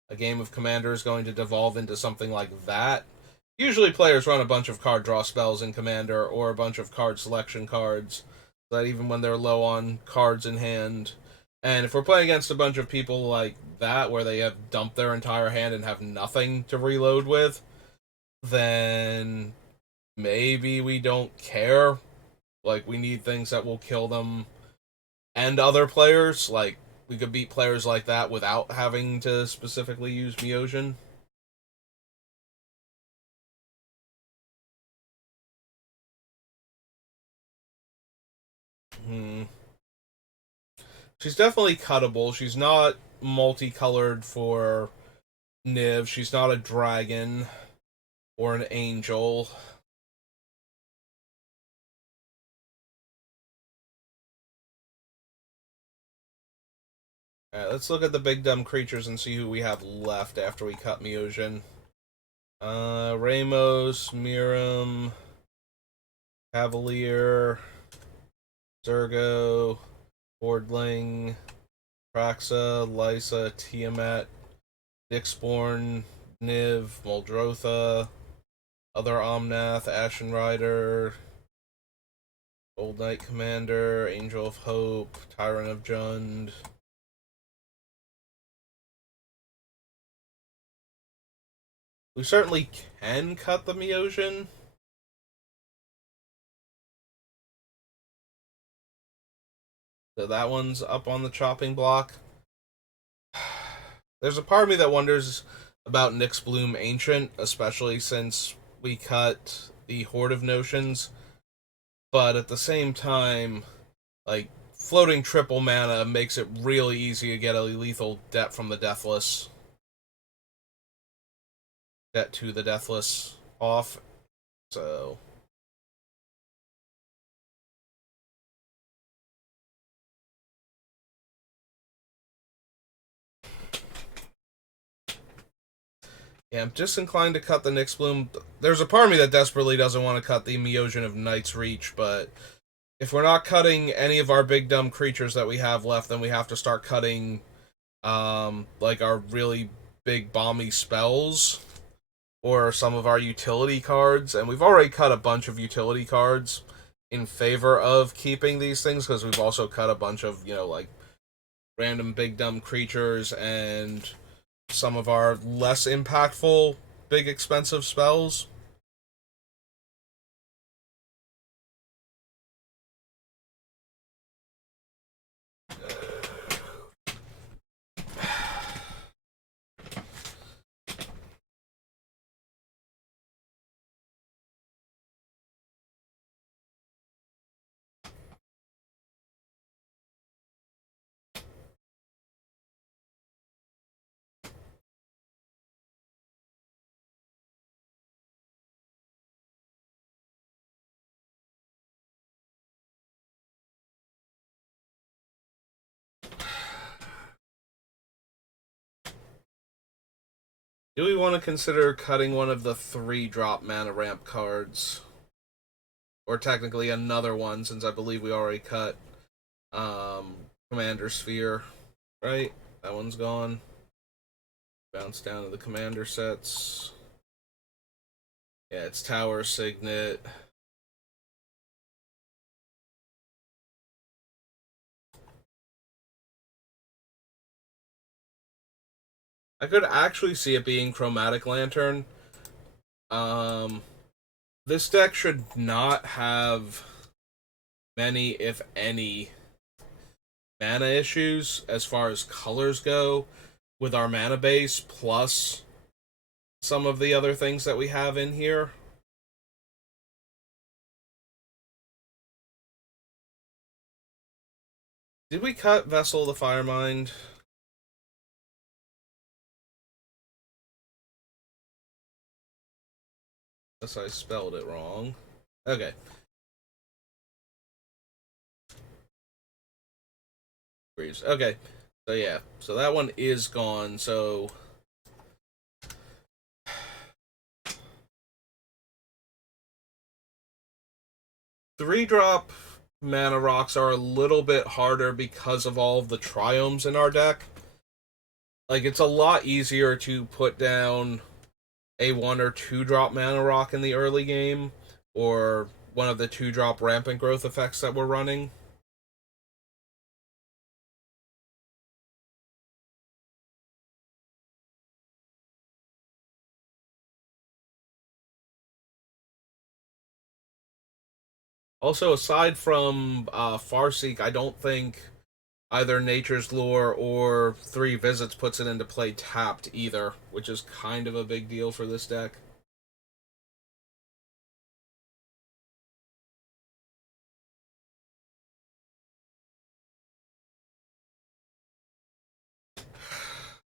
a game of Commander is going to devolve into something like that. Usually players run a bunch of card draw spells in Commander, or a bunch of card selection cards, so that even when they're low on cards in hand, And if we're playing against a bunch of people like that, where they have dumped their entire hand and have nothing to reload with, then maybe we don't care. Like, we need things that will kill them and other players. Like, we could beat players like that without having to specifically use Myojin. Hmm. She's definitely cuttable. She's not multicolored for Niv. She's not a dragon or an angel. Alright, let's look at the big dumb creatures and see who we have left after we cut Myojin. Ramos, Miram, Cavalier, Zergo, Bordling, Praxa, Lysa, Tiamat, Dixborn, Niv, Muldrotha, other Omnath, Ashen Rider, Old Knight Commander, Angel of Hope, Tyrant of Jund. We certainly can cut the Myojin. So that one's up on the chopping block. There's a part of me that wonders about Nyx Bloom Ancient, especially since we cut the Horde of Notions. But at the same time, like, floating triple mana makes it really easy to get a lethal debt from the Deathless. Debt to the Deathless off. So yeah, I'm just inclined to cut the Nyx Bloom. There's a part of me that desperately doesn't want to cut the Myojin of Night's Reach, but if we're not cutting any of our big dumb creatures that we have left, then we have to start cutting like our really big bomby spells or some of our utility cards, and we've already cut a bunch of utility cards in favor of keeping these things because we've also cut a bunch of, like random big dumb creatures and some of our less impactful big expensive spells. Do we want to consider cutting one of the 3-drop mana ramp cards? Or technically another one, since I believe we already cut um, Commander Sphere, right? That one's gone. Bounce down to the Commander sets. Yeah, it's Tower Signet. I could actually see it being Chromatic Lantern. Um, this deck should not have many, if any, mana issues as far as colors go with our mana base, plus some of the other things that we have in here. Did we cut Vessel of the Firemind? Unless I spelled it wrong. Okay. Okay. So yeah. So that one is gone. So 3-drop mana rocks are a little bit harder because of all of the triomes in our deck. Like, it's a lot easier to put down a 1 or 2-drop mana rock in the early game, or one of the 2-drop rampant growth effects that we're running. Also, aside from Farseek, I don't think either Nature's Lure or Three Visits puts it into play tapped either, which is kind of a big deal for this deck.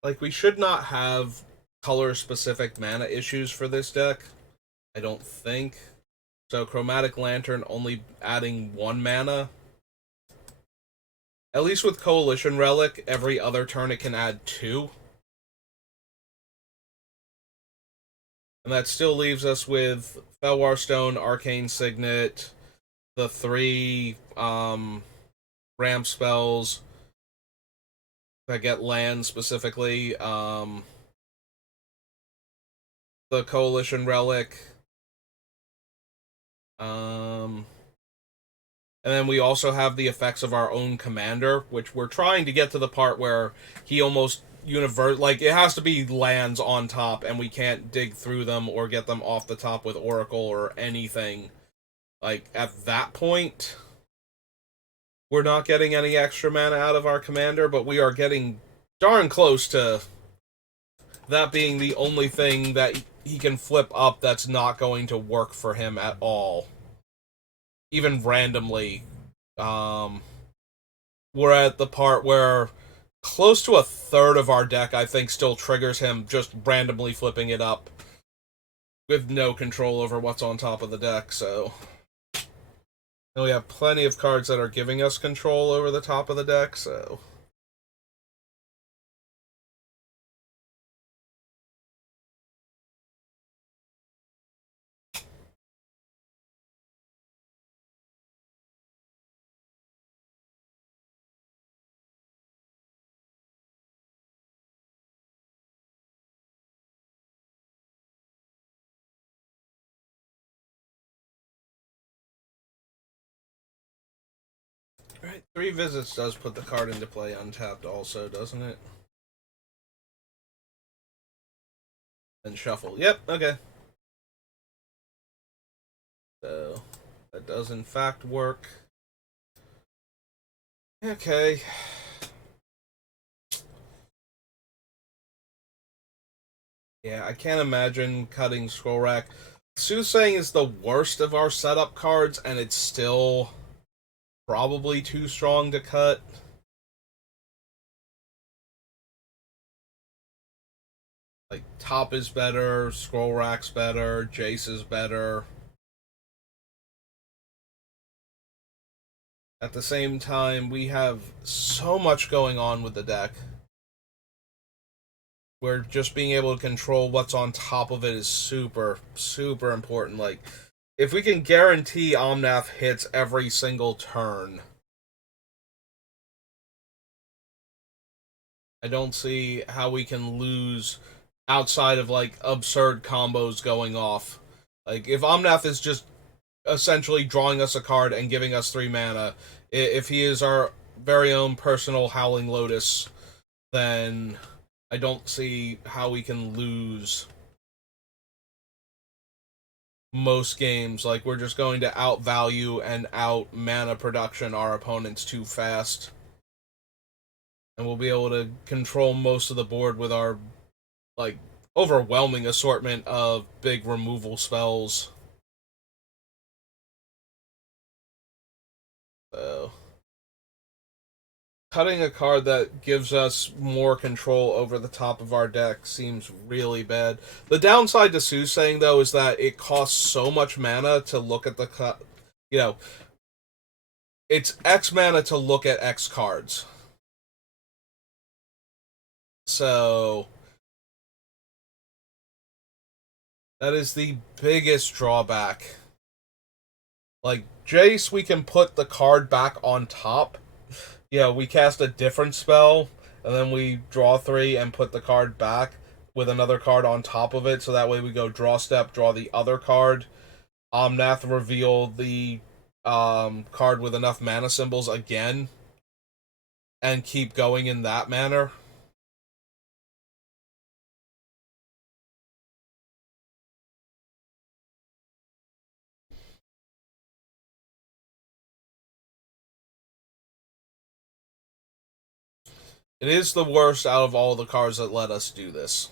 Like, we should not have color specific mana issues for this deck, I don't think. So, Chromatic Lantern only adding 1 mana. At least with Coalition Relic, every other turn it can add 2. And that still leaves us with Felwar Stone, Arcane Signet, the 3 ramp spells that get land specifically, the Coalition Relic, and then we also have the effects of our own commander, which we're trying to get to the part where he almost like it has to be lands on top, and we can't dig through them or get them off the top with Oracle or anything. Like at that point, we're not getting any extra mana out of our commander, but we are getting darn close to that being the only thing that he can flip up that's not going to work for him at all. Even randomly. Um, we're at the part where close to a third of our deck, I think, still triggers him just randomly flipping it up with no control over what's on top of the deck, so. And we have plenty of cards that are giving us control over the top of the deck, so. Right, 3 Visits does put the card into play untapped also, doesn't it? And shuffle. Yep, okay. So, that does in fact work. Okay. Yeah, I can't imagine cutting Scroll Rack. Soothsaying is the worst of our setup cards, and it's still probably too strong to cut. Like, Top is better, Scroll Rack's better, Jace is better. At the same time, we have so much going on with the deck. Where just being able to control what's on top of it is super, super important. Like, if we can guarantee Omnath hits every single turn, I don't see how we can lose outside of like absurd combos going off. Like if Omnath is just essentially drawing us a card and giving us 3 mana, if he is our very own personal Howling Lotus, then I don't see how we can lose most games. Like we're just going to outvalue and out mana production our opponents too fast. And we'll be able to control most of the board with our like overwhelming assortment of big removal spells. So cutting a card that gives us more control over the top of our deck seems really bad. The downside to Soothsaying though is that it costs so much mana to look at the cut. You know, it's X mana to look at X cards. So that is the biggest drawback. Like Jace, we can put the card back on top. Yeah, we cast a different spell, and then we draw 3 and put the card back with another card on top of it, so that way we go draw step, draw the other card. Omnath reveal the card with enough mana symbols again, and keep going in that manner. It is the worst out of all the cards that let us do this.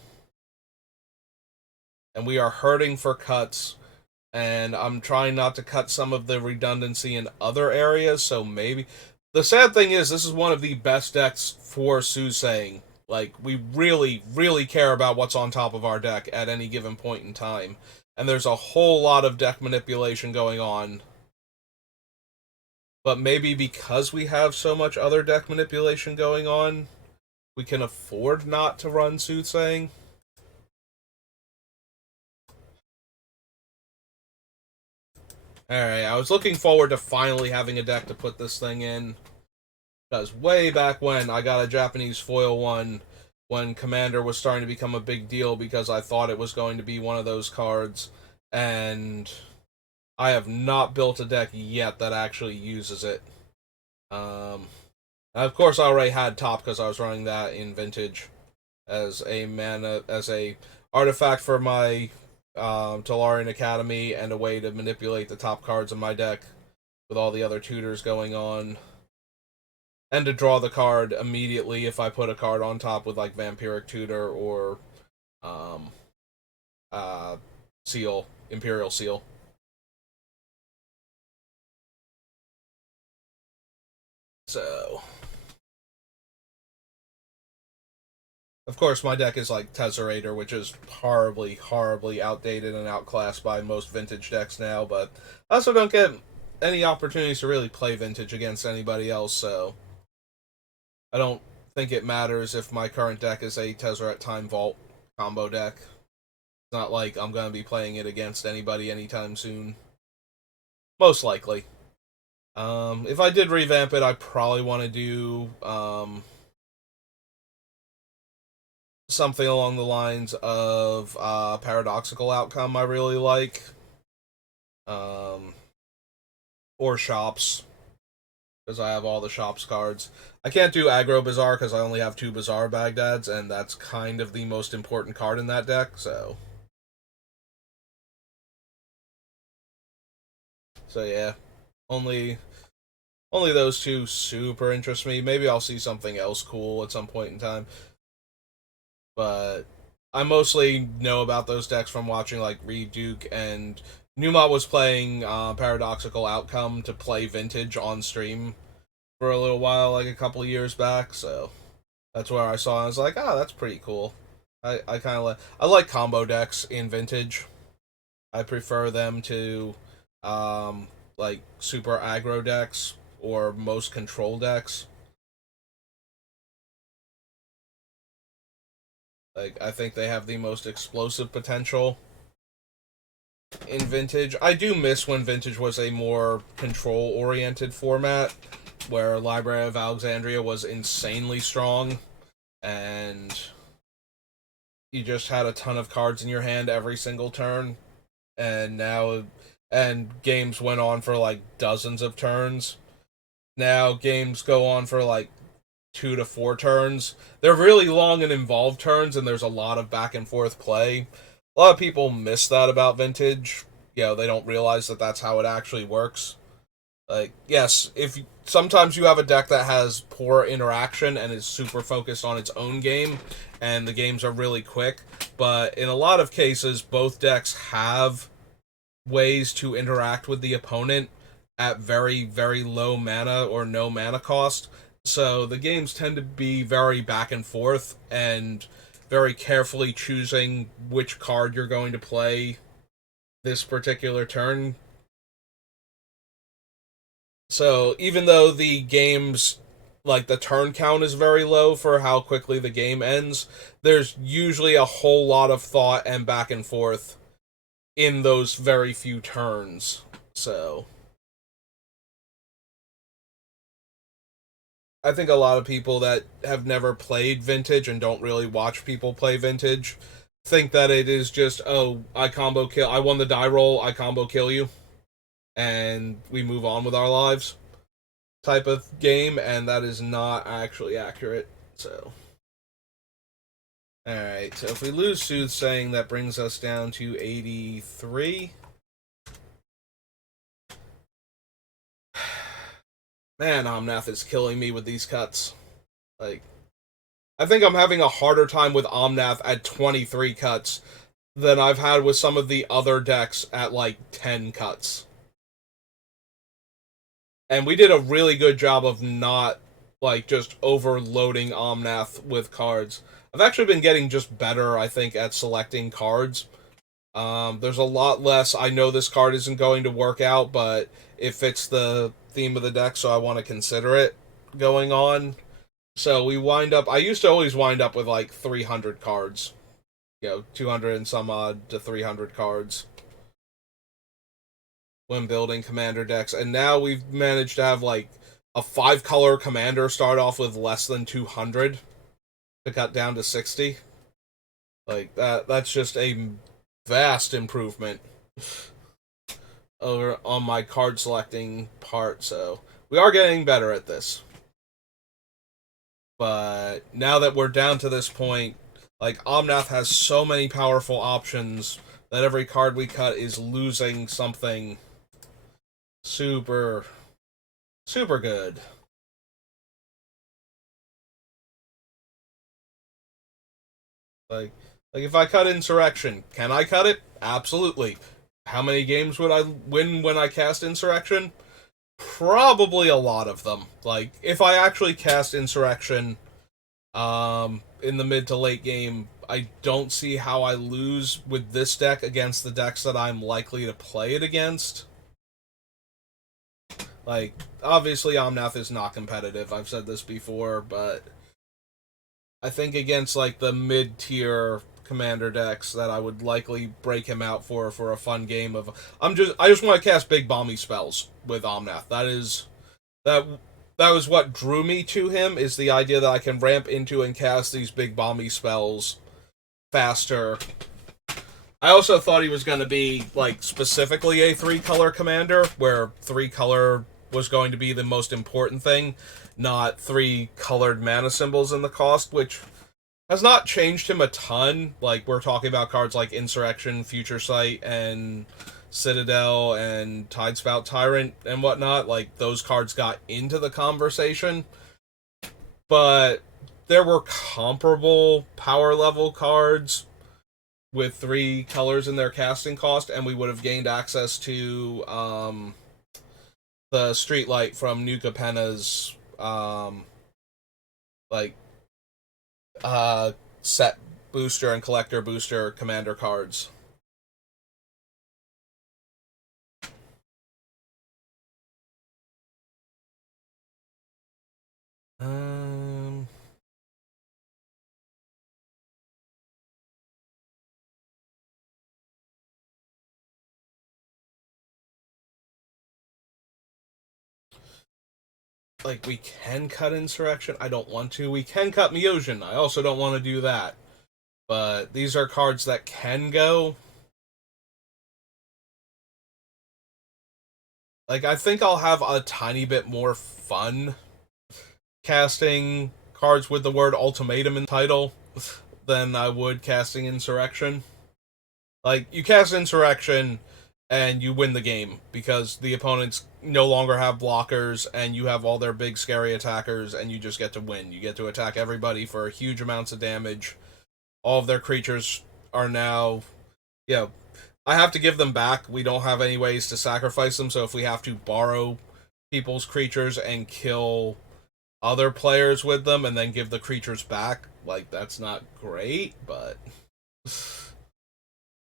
And we are hurting for cuts, and I'm trying not to cut some of the redundancy in other areas, so maybe... The sad thing is, this is one of the best decks for soothsaying. Like, we really, really care about what's on top of our deck at any given point in time. And there's a whole lot of deck manipulation going on. But maybe because we have so much other deck manipulation going on, we can afford not to run soothsaying. Alright, I was looking forward to finally having a deck to put this thing in. Because way back when, I got a Japanese foil one when Commander was starting to become a big deal because I thought it was going to be one of those cards. And I have not built a deck yet that actually uses it. Of course, I already had top because I was running that in Vintage as a mana, as a artifact for my Tolarian Academy and a way to manipulate the top cards of my deck with all the other tutors going on. And to draw the card immediately if I put a card on top with like Vampiric Tutor or um, Seal, Imperial Seal. So, of course, my deck is like Tesserator, which is horribly, horribly outdated and outclassed by most Vintage decks now, but I also don't get any opportunities to really play Vintage against anybody else, so I don't think it matters if my current deck is a Tezzeret Time Vault combo deck. It's not like I'm going to be playing it against anybody anytime soon. Most likely. If I did revamp it, I probably want to do something along the lines of Paradoxical Outcome I really like. Or Shops, because I have all the Shops cards. I can't do Aggro Bazaar because I only have 2 Bazaar Bagdads, and that's kind of the most important card in that deck, so... So yeah, only those two super interest me. Maybe I'll see something else cool at some point in time. But I mostly know about those decks from watching like Reed Duke, and Newmont was playing Paradoxical Outcome to play Vintage on stream for a little while, like a couple years back. So that's where I saw it. I was like, oh, that's pretty cool. I kind of like combo decks in Vintage. I prefer them to like super aggro decks or most control decks. Like, I think they have the most explosive potential in Vintage. I do miss when Vintage was a more control oriented format where Library of Alexandria was insanely strong and you just had a ton of cards in your hand every single turn. And now, and games went on for like dozens of turns. Now games go on for like 2 to 4 turns. They're really long and involved turns, and there's a lot of back and forth play. A lot of people miss that about Vintage. You know, they don't realize that that's how it actually works. Like, yes, if sometimes you have a deck that has poor interaction and is super focused on its own game, and the games are really quick, but in a lot of cases, both decks have ways to interact with the opponent at very, very low mana or no mana cost. So the games tend to be very back and forth and very carefully choosing which card you're going to play this particular turn. So even though the games, like the turn count is very low for how quickly the game ends, there's usually a whole lot of thought and back and forth in those very few turns. So I think a lot of people that have never played Vintage and don't really watch people play Vintage think that it is just, oh, I combo kill, I won the die roll, I combo kill you, and we move on with our lives type of game, and that is not actually accurate. So, alright, so if we lose Soothsaying, that brings us down to 83. Man, Omnath is killing me with these cuts. Like, I think I'm having a harder time with Omnath at 23 cuts than I've had with some of the other decks at like 10 cuts. And we did a really good job of not like just overloading Omnath with cards. I've actually been getting just better, I think, at selecting cards. There's a lot less. I know this card isn't going to work out, but it fits the theme of the deck, so I want to consider it going on. So we wind up. I used to always wind up with like 300 cards, 200 and some odd to 300 cards when building commander decks, and now we've managed to have like a 5-color commander start off with less than 200 to cut down to 60. Like that's just a vast improvement over on my card selecting part. So we are getting better at this. But now that we're down to this point, like Omnath has so many powerful options that every card we cut is losing something super, super good. Like, like if I cut Insurrection, can I cut it? Absolutely. How many games would I win when I cast Insurrection? Probably a lot of them. Like, if I actually cast Insurrection in the mid to late game, I don't see how I lose with this deck against the decks that I'm likely to play it against. Like, obviously Omnath is not competitive, I've said this before, but I think against, like, the mid-tier commander decks that I would likely break him out for a fun game of... I just want to cast big bomby spells with Omnath. That was what drew me to him, is the idea that I can ramp into and cast these big bomby spells faster. I also thought he was going to be, like, specifically a 3-color commander, where 3-color was going to be the most important thing, not 3-colored mana symbols in the cost, which has not changed him a ton. Like, we're talking about cards like Insurrection, Future Sight, and Citadel, and Tidespout Tyrant, and whatnot. Like, those cards got into the conversation. But there were comparable power level cards with 3 colors in their casting cost, and we would have gained access to the Streetlight from Nuka Penna's like set booster and collector booster commander cards. Um, like, we can cut Insurrection. I don't want to. We can cut Myosian. I also don't want to do that. But these are cards that can go. Like, I think I'll have a tiny bit more fun casting cards with the word ultimatum in the title than I would casting Insurrection. Like, you cast Insurrection and you win the game because the opponents no longer have blockers and you have all their big scary attackers and you just get to win. You get to attack everybody for huge amounts of damage. All of their creatures are now, I have to give them back. We don't have any ways to sacrifice them, so if we have to borrow people's creatures and kill other players with them and then give the creatures back, like, that's not great, but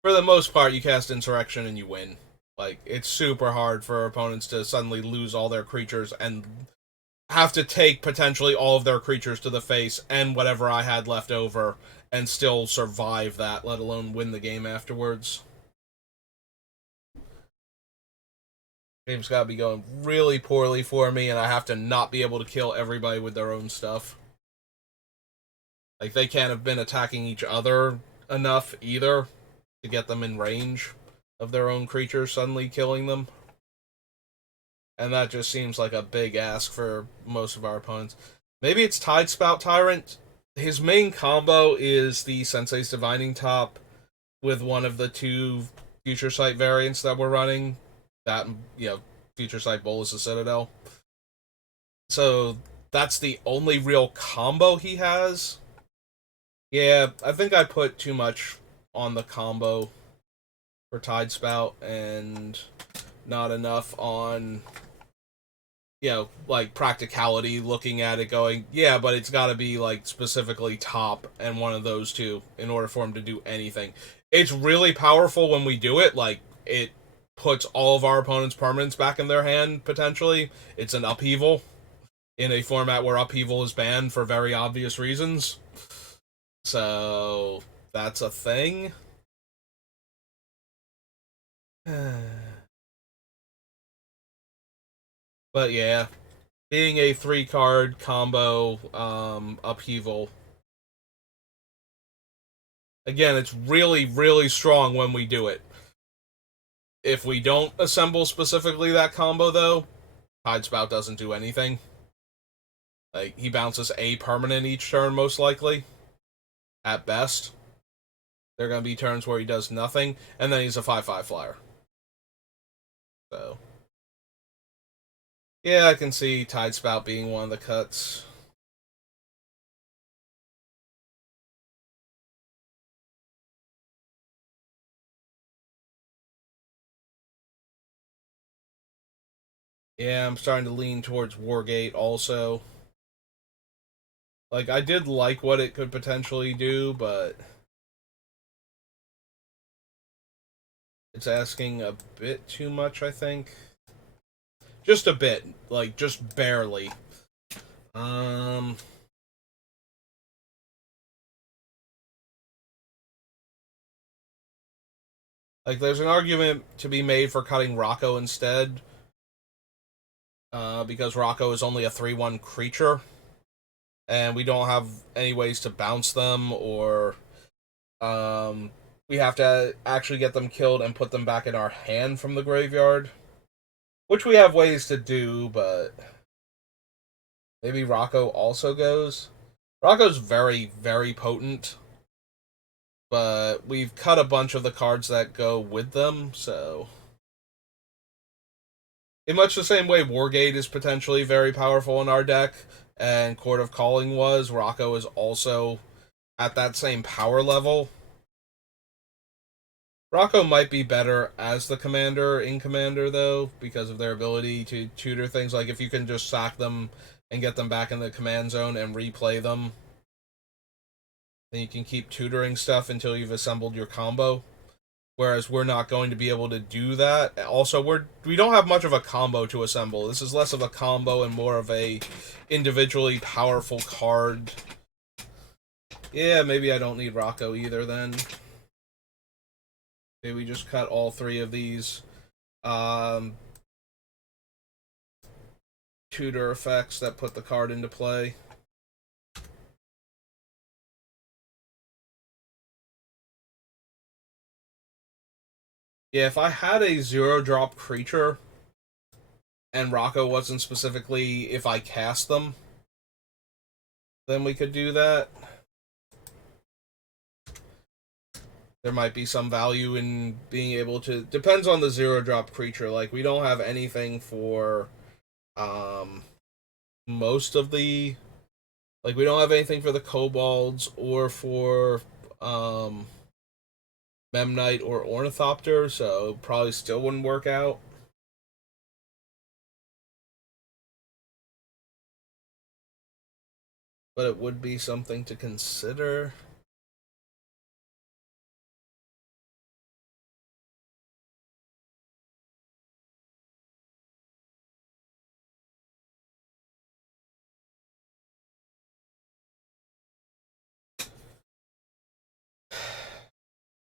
for the most part, you cast Insurrection and you win. Like, it's super hard for opponents to suddenly lose all their creatures and have to take potentially all of their creatures to the face and whatever I had left over and still survive that, let alone win the game afterwards. Game's gotta be going really poorly for me, and I have to not be able to kill everybody with their own stuff. Like, they can't have been attacking each other enough either to get them in range of their own creatures suddenly killing them. And that just seems like a big ask for most of our opponents. Maybe it's Tidespout Tyrant. His main combo is the Sensei's Divining Top with one of the 2 Future Sight variants that we're running. That, Future Sight Bolus of Citadel. So that's the only real combo he has. Yeah, I think I put too much on the combo for Tide Spout and not enough on, like practicality, looking at it going, yeah, but it's got to be like specifically top and one of those two in order for him to do anything. It's really powerful when we do it. Like, it puts all of our opponent's permanents back in their hand, potentially. It's an upheaval in a format where upheaval is banned for very obvious reasons. So, that's a thing. But yeah, being a 3 card combo upheaval, again, it's really, really strong when we do it. If we don't assemble specifically that combo, though, Tide Spout doesn't do anything. Like, he bounces a permanent each turn, most likely. At best. There are going to be turns where he does nothing, and then he's a 5/5 flyer. So, yeah, I can see Tide Spout being one of the cuts. Yeah, I'm starting to lean towards Wargate also. Like, I did like what it could potentially do, but it's asking a bit too much, I think. Just a bit. Like, just barely. Um... Like, there's an argument to be made for cutting Rocco instead, because Rocco is only a 3/1 creature, and we don't have any ways to bounce them, or we have to actually get them killed and put them back in our hand from the graveyard, which we have ways to do, but maybe Rocco also goes. Rocco's very, very potent, but we've cut a bunch of the cards that go with them, so in much the same way Wargate is potentially very powerful in our deck, and Court of Calling was, Rocco is also at that same power level. Rocco might be better as the commander in Commander, though, because of their ability to tutor things. Like, if you can just sack them and get them back in the command zone and replay them, then you can keep tutoring stuff until you've assembled your combo. Whereas we're not going to be able to do that. Also, we don't have much of a combo to assemble. This is less of a combo and more of a individually powerful card. Yeah, maybe I don't need Rocco either then. Maybe we just cut all 3 of these tutor effects that put the card into play. Yeah, if I had a 0-drop creature and Rocco wasn't specifically if I cast them, then we could do that. There might be some value in being able to... Depends on the 0-drop creature. Like, we don't have anything for most of the... Like, we don't have anything for the kobolds or for Memnite or Ornithopter, so probably still wouldn't work out. But it would be something to consider.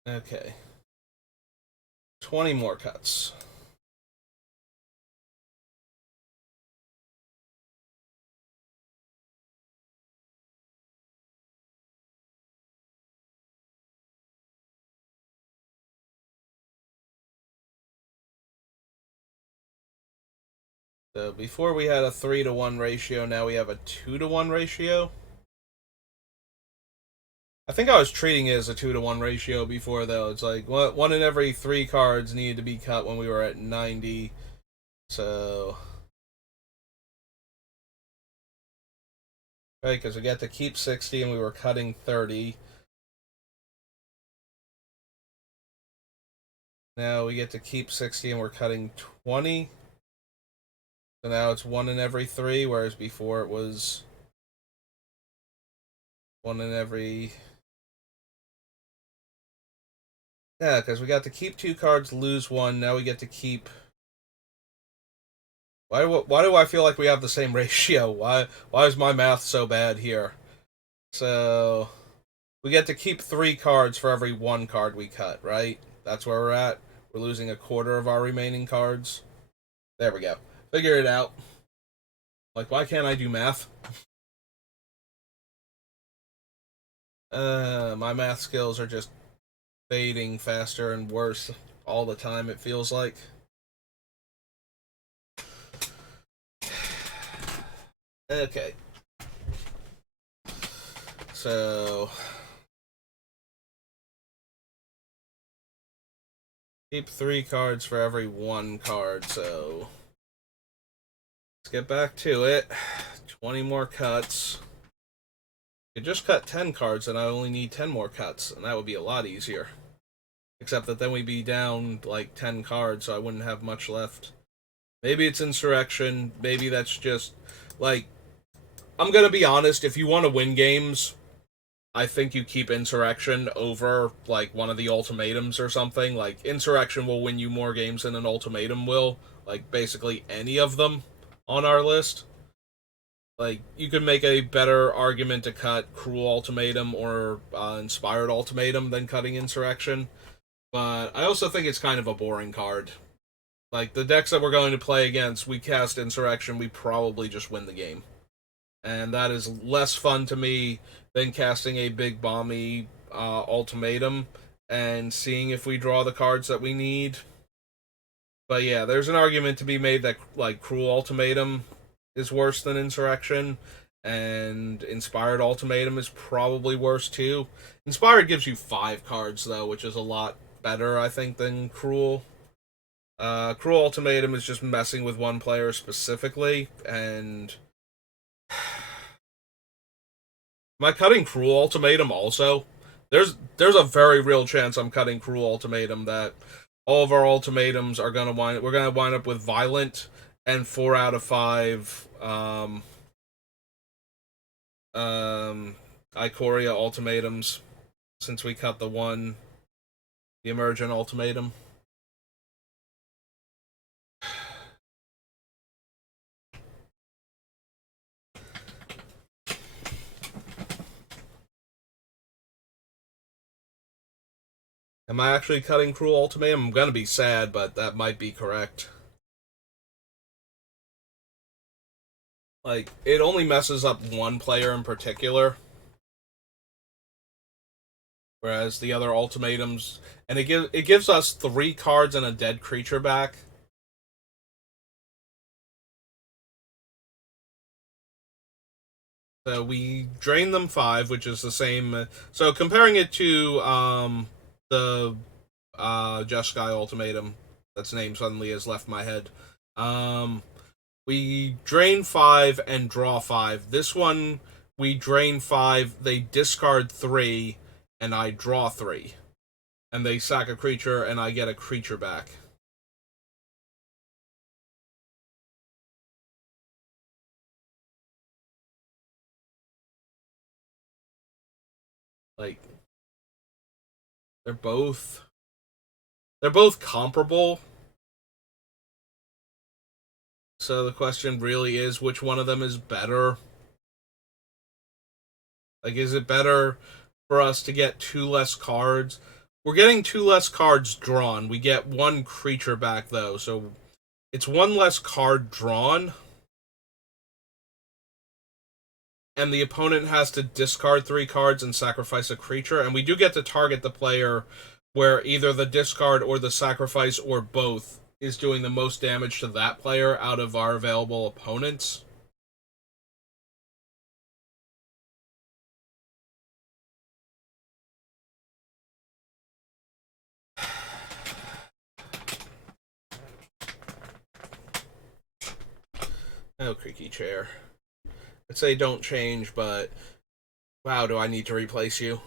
Okay. 20 more cuts. So before we had a 3-to-1 ratio, now we have a 2-to-1 ratio. I think I was treating it as a 2-to-1 ratio before, though. It's like 1 in every 3 cards needed to be cut when we were at 90. So... Right, because we got to keep 60 and we were cutting 30. Now we get to keep 60 and we're cutting 20. So now it's 1 in every 3, whereas before it was 1 in every... Yeah, because we got to keep 2 cards, lose 1. Now we get to keep... Why do I feel like we have the same ratio? Why is my math so bad here? So... We get to keep 3 cards for every 1 card we cut, right? That's where we're at. We're losing a quarter of our remaining cards. There we go. Figure it out. Like, why can't I do math? My math skills are just fading faster and worse all the time, it feels like. Okay. So... Keep 3 cards for every 1 card, so... Let's get back to it. 20 more cuts. You just cut 10 cards and I only need 10 more cuts, and that would be a lot easier. Except that then we'd be down like 10 cards, so I wouldn't have much left. Maybe it's Insurrection, maybe that's just, like... I'm gonna be honest, if you want to win games, I think you keep Insurrection over, like, one of the ultimatums or something. Like, Insurrection will win you more games than an ultimatum will. Like, basically any of them on our list. Like, you could make a better argument to cut Cruel Ultimatum or Inspired Ultimatum than cutting Insurrection. But I also think it's kind of a boring card. Like, the decks that we're going to play against, we cast Insurrection, we probably just win the game. And that is less fun to me than casting a big bomby ultimatum and seeing if we draw the cards that we need. But yeah, there's an argument to be made that, like, Cruel Ultimatum is worse than Insurrection, and Inspired Ultimatum is probably worse too. Inspired gives you 5 cards though, which is a lot better, I think, than Cruel. Cruel Ultimatum is just messing with one player specifically, and... Am I cutting Cruel Ultimatum also? There's a very real chance I'm cutting Cruel Ultimatum, that all of our ultimatums are gonna we're gonna wind up with Violent and 4 out of 5 Ikoria ultimatums, since we cut the Emergent ultimatum. Am I actually cutting Cruel Ultimatum? I'm gonna be sad, but that might be correct. Like, it only messes up one player in particular, whereas the other ultimatums... And it gives us 3 cards and a dead creature back. So we drain them 5, which is the same... So comparing it to the Jeskai ultimatum, that's name suddenly has left my head. We drain 5 and draw 5. This one, we drain 5, they discard 3, and I draw 3. And they sack a creature, and I get a creature back. Like, they're both comparable. So the question really is, which one of them is better? Like, is it better for us to get 2 less cards? We're getting 2 less cards drawn. We get 1 creature back, though, so it's 1 less card drawn. And the opponent has to discard 3 cards and sacrifice a creature. And we do get to target the player where either the discard or the sacrifice or both is doing the most damage to that player out of our available opponents. Oh, creaky chair. I'd say don't change, but wow, do I need to replace you?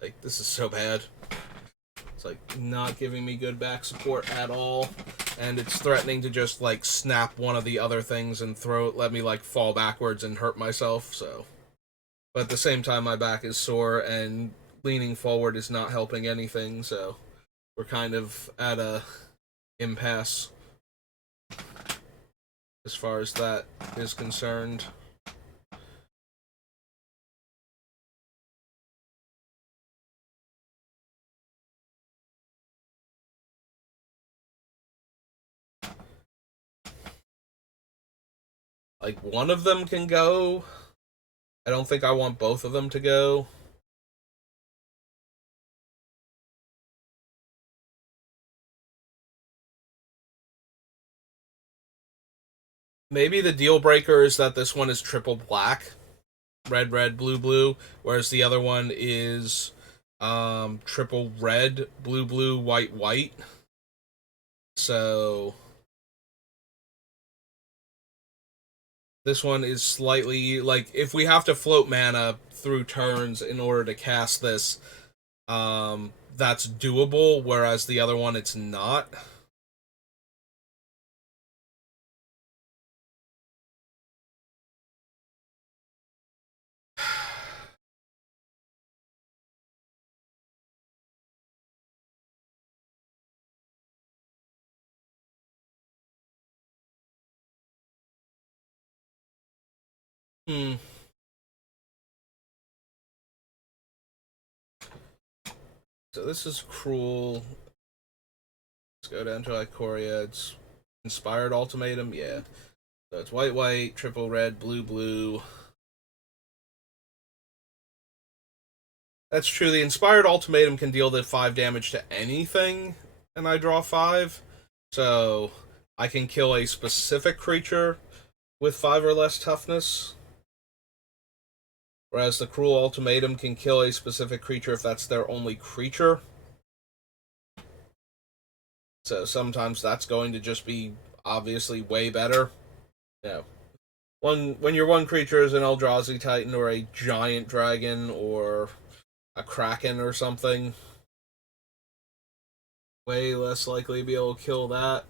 Like, this is so bad. It's like not giving me good back support at all, and it's threatening to just like snap one of the other things and let me like fall backwards and hurt myself. So, but at the same time, my back is sore and leaning forward is not helping anything. So we're kind of at a impasse as far as that is concerned. Like, one of them can go. I don't think I want both of them to go. Maybe the deal breaker is that this one is triple black. Red, red, blue, blue. Whereas the other one is triple red, blue, blue, white, white. So this one is slightly like, if we have to float mana through turns in order to cast this, that's doable, whereas the other one it's not. Hmm. So this is cruel. Let's go down to Ikoria. It's inspired ultimatum, yeah. So it's white, white, triple red, blue, blue. That's true. The inspired ultimatum can deal the 5 damage to anything, and I draw 5. So I can kill a specific creature with 5 or less toughness. Whereas the cruel ultimatum can kill a specific creature if that's their only creature. So sometimes that's going to just be obviously way better. Yeah. When your one creature is an Eldrazi Titan or a giant dragon or a Kraken or something, way less likely to be able to kill that.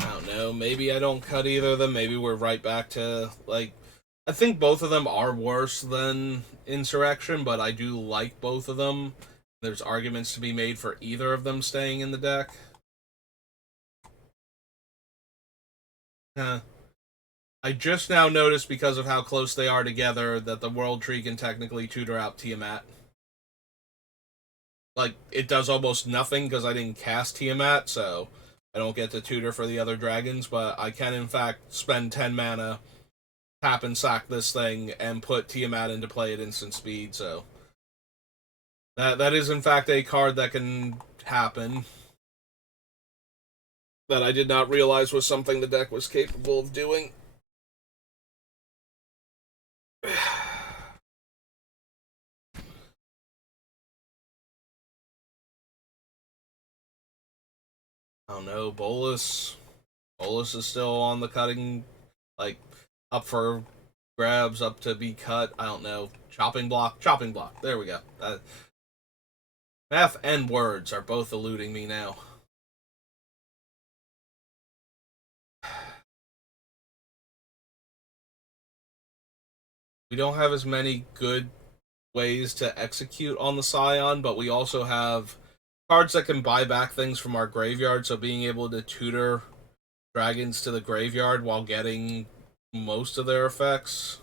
I don't know. Maybe I don't cut either of them. Maybe we're right back to, like, I think both of them are worse than Insurrection, but I do like both of them. There's arguments to be made for either of them staying in the deck. Huh. I just now noticed, because of how close they are together, that the World Tree can technically tutor out Tiamat. Like, it does almost nothing because I didn't cast Tiamat, so I don't get to tutor for the other dragons, but I can in fact spend 10 mana, tap and sack this thing, and put Tiamat into play at instant speed, so that is in fact a card that can happen. That I did not realize was something the deck was capable of doing. I don't know, Bolus. Bolus is still on the cutting, like, up for grabs, up to be cut. I don't know. Chopping block, chopping block. There we go. Math and words are both eluding me now. We don't have as many good ways to execute on the Scion, but we also have cards that can buy back things from our graveyard, so being able to tutor dragons to the graveyard while getting most of their effects.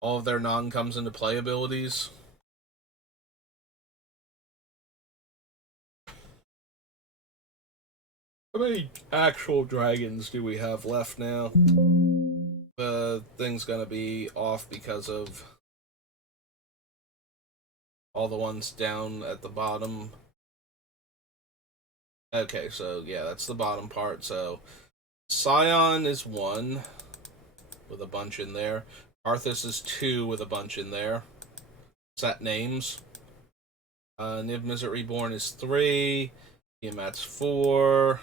All of their non comes into play abilities. How many actual dragons do we have left now? the thing's gonna be off because of all the ones down at the bottom. Okay, so yeah, that's the bottom part. So Scion is 1 with a bunch in there. Arthas is 2 with a bunch in there. Set names. Niv Mizzet Reborn is 3. Tiamat's 4.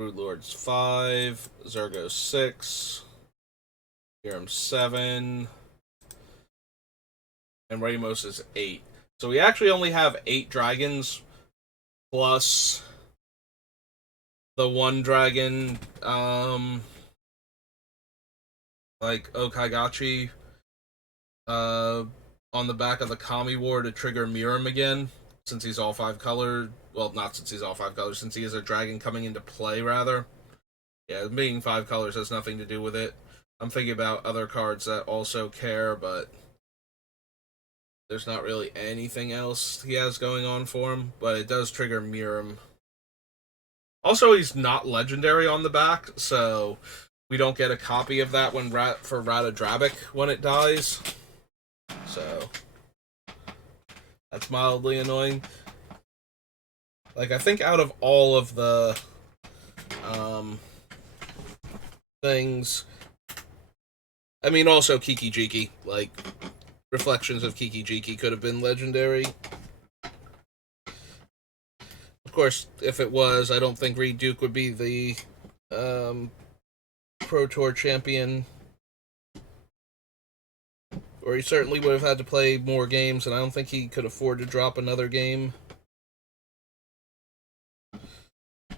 Broodlord's 5. Zergo's 6. Hiram's 7. And Ramos is 8. So we actually only have 8 dragons plus the 1 dragon, like Okaigachi, on the back of the Kami War to trigger Miram again, since he's all 5 color. Well, not since he's all 5 colors, since he is a dragon coming into play, rather. Yeah, being 5 colors has nothing to do with it. I'm thinking about other cards that also care, but there's not really anything else he has going on for him, but it does trigger Miram. Also, he's not legendary on the back, so we don't get a copy of that when for Rata Drabic when it dies. So that's mildly annoying. Like, I think out of all of the things, I mean, also Kiki Jiki, like, Reflections of Kiki Jiki could have been legendary. Of course, if it was, I don't think Reed Duke would be the Pro Tour champion. Or he certainly would have had to play more games, and I don't think he could afford to drop another game.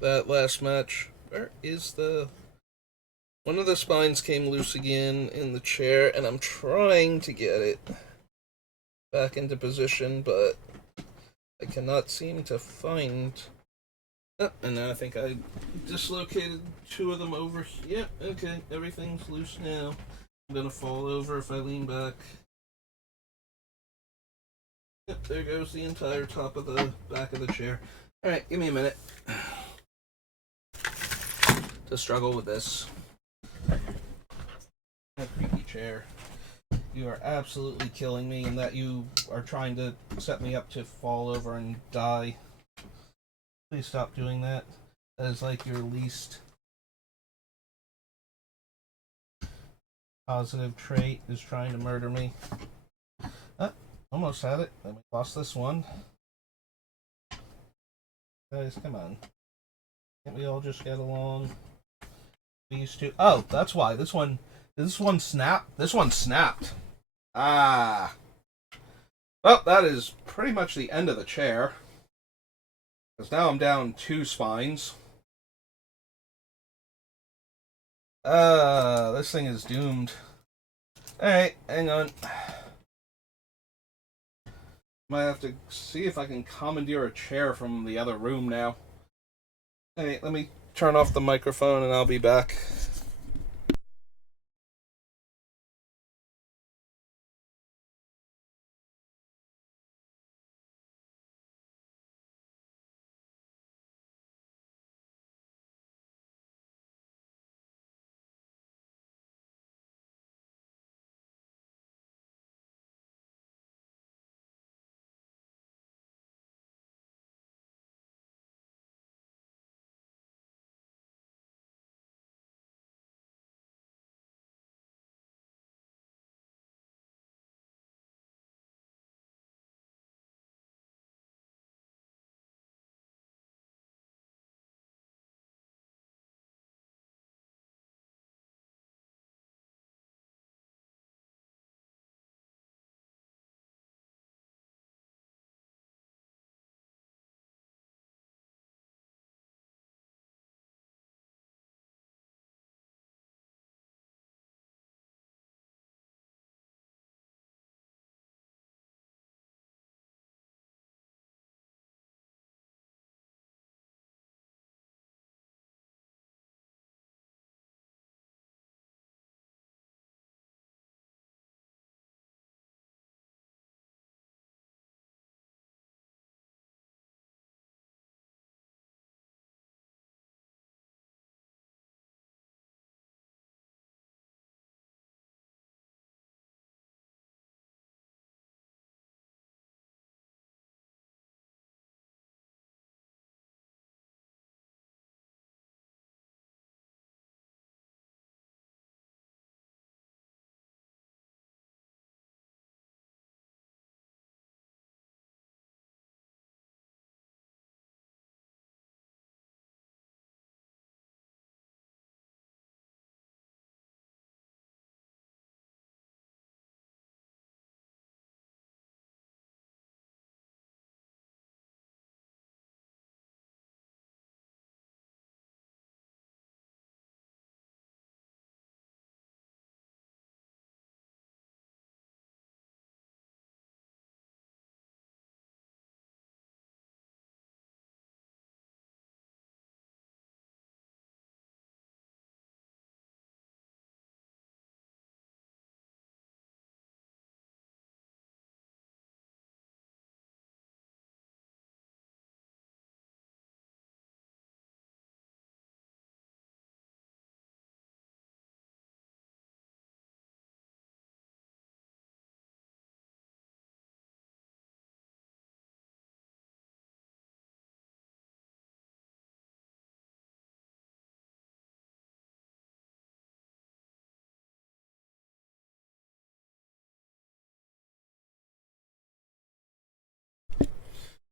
That last match. Where is the... One of the spines came loose again in the chair, and I'm trying to get it back into position, but I cannot seem to find... Oh, and I think I dislocated 2 of them over here. Yeah, okay, everything's loose now. I'm gonna fall over if I lean back. Yep, there goes the entire top of the back of the chair. Alright, give me a minute to struggle with this. A creaky chair. You are absolutely killing me in that you are trying to set me up to fall over and die. Please stop doing that. That is like your least positive trait, is trying to murder me. Almost had it. Then we lost this one. Guys, come on. Can't we all just get along? We used to. Oh, that's why. This one snapped. This one snapped. Ah. Well, that is pretty much the end of the chair. Because now I'm down 2 spines. This thing is doomed. Alright, hang on. Might have to see if I can commandeer a chair from the other room now. Alright, let me turn off the microphone and I'll be back.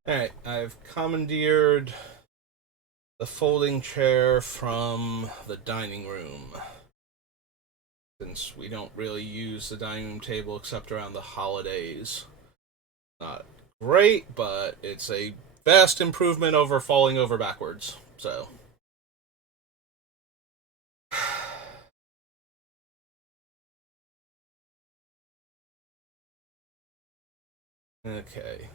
Alright, I've commandeered the folding chair from the dining room. Since we don't really use the dining room table except around the holidays. Not great, but it's a vast improvement over falling over backwards. So. Okay.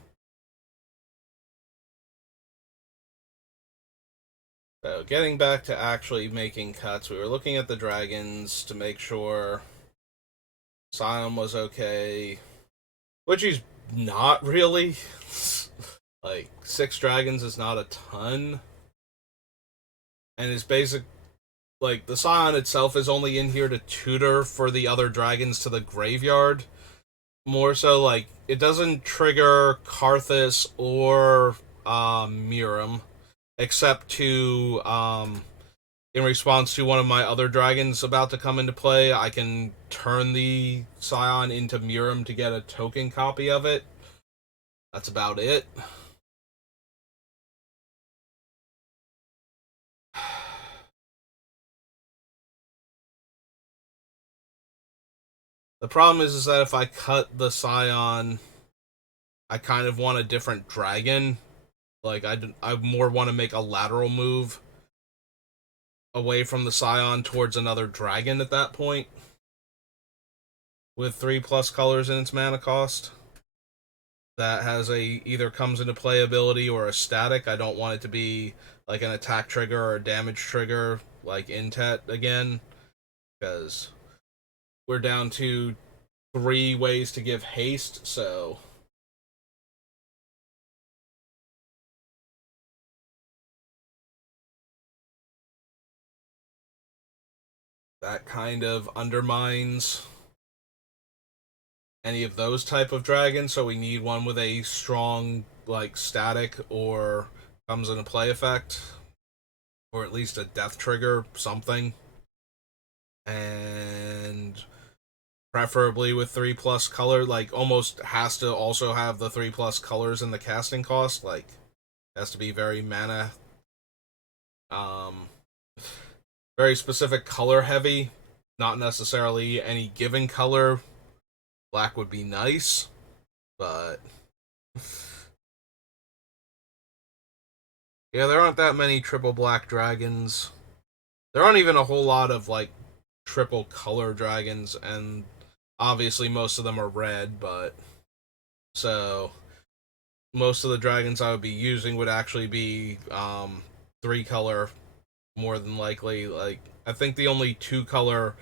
So, getting back to actually making cuts, we were looking at the dragons to make sure Scion was okay, which he's not really. Like, 6 dragons is not a ton. And his basic, like, the Scion itself is only in here to tutor for the other dragons to the graveyard. More so, like, it doesn't trigger Karthus or Miram, except to, in response to one of my other dragons about to come into play, I can turn the Scion into Miram to get a token copy of it. That's about it. The problem is that if I cut the Scion, I kind of want a different dragon. Like, I more want to make a lateral move away from the Scion towards another dragon at that point. With 3+ colors in its mana cost. That has either comes into play ability or a static. I don't want it to be like an attack trigger or a damage trigger like Intet again. Because we're down to 3 ways to give haste, so that kind of undermines any of those type of dragons. So we need one with a strong like static or comes into play effect, or at least a death trigger, something. And preferably with 3+ color, like almost has to also have the 3+ colors in the casting cost, like has to be very mana very specific color heavy, not necessarily any given color. Black would be nice, but yeah, there aren't that many triple black dragons. There aren't even a whole lot of like triple color dragons, and obviously most of them are red, but so most of the dragons I would be using would actually be 3-color more than likely. Like, I think the only 2-color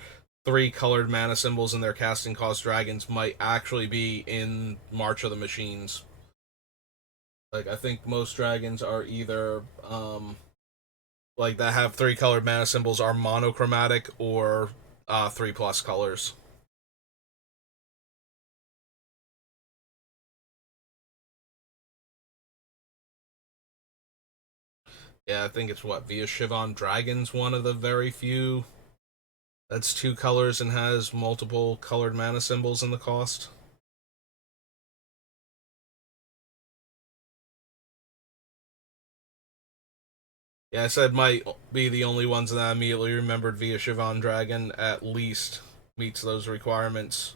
3-colored mana symbols in their casting cost dragons might actually be in March of the Machines. Like, I think most dragons are either like that have 3-colored mana symbols are monochromatic or 3+ colors. Yeah, I think it's what Via Shivan Dragon's one of the very few that's 2 colors and has multiple colored mana symbols in the cost. Yeah, I said might be the only ones that I immediately remembered via Shivan Dragon at least meets those requirements.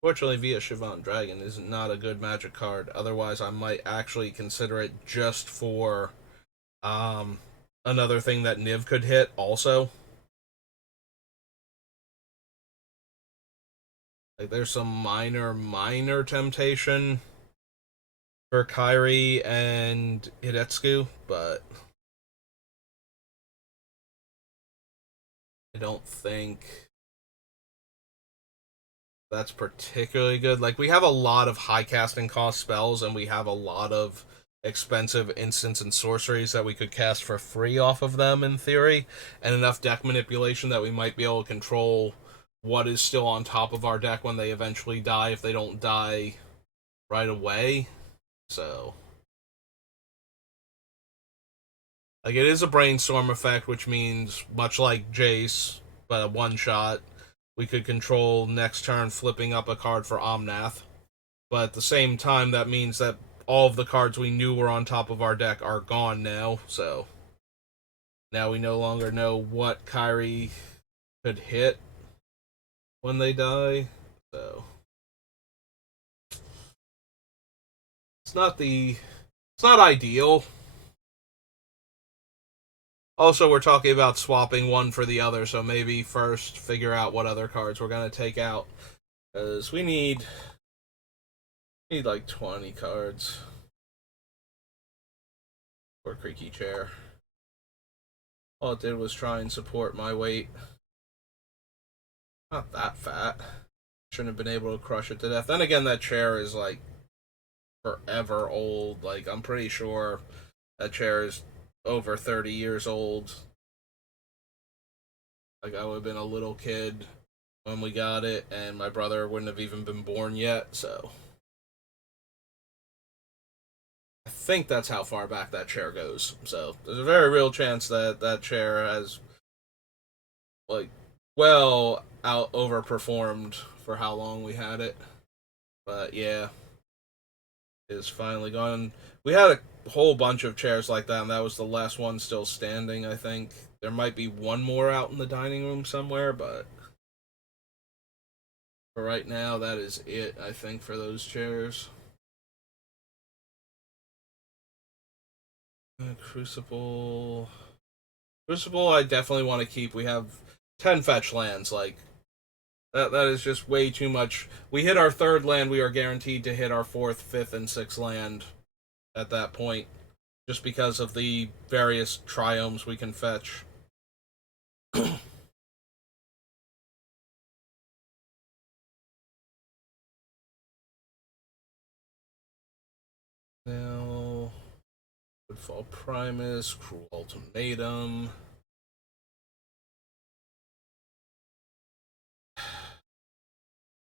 Fortunately, via Shivan Dragon is not a good magic card. Otherwise, I might actually consider it just for um, another thing that Niv could hit also. Like, there's some minor temptation for Kairi and Hidetsugu, but I don't think that's particularly good. Like, we have a lot of high casting cost spells, and we have a lot of expensive instants and sorceries that we could cast for free off of them in theory, and enough deck manipulation that we might be able to control what is still on top of our deck when they eventually die, if they don't die right away. So, like, it is a brainstorm effect, which means much like Jace, but a one shot, we could control next turn flipping up a card for Omnath. But at the same time, that means that all of the cards we knew were on top of our deck are gone now, so now we no longer know what Kyrie could hit when they die. So it's not ideal. Also, we're talking about swapping one for the other, so maybe first figure out what other cards we're gonna take out, because we need like 20 cards for Creaky Chair. All it did was try and support my weight. Not that fat. Shouldn't have been able to crush it to death. Then again, that chair is like forever old. Like, I'm pretty sure that chair is over 30 years old. Like, I would have been a little kid when we got it, and my brother wouldn't have even been born yet, so I think that's how far back that chair goes. So there's a very real chance that that chair has, like, well out overperformed for how long we had it. But yeah, it's finally gone. We had a whole bunch of chairs like that, and that was the last one still standing, I think. There might be one more out in the dining room somewhere, but for right now, that is it, I think, for those chairs. Crucible. Crucible, I definitely want to keep. We have 10 fetch lands. Like, that is just way too much. We hit our third land, we are guaranteed to hit our fourth, fifth, and sixth land at that point, just because of the various triomes we can fetch. Now, Woodfall Primus, Cruel Ultimatum.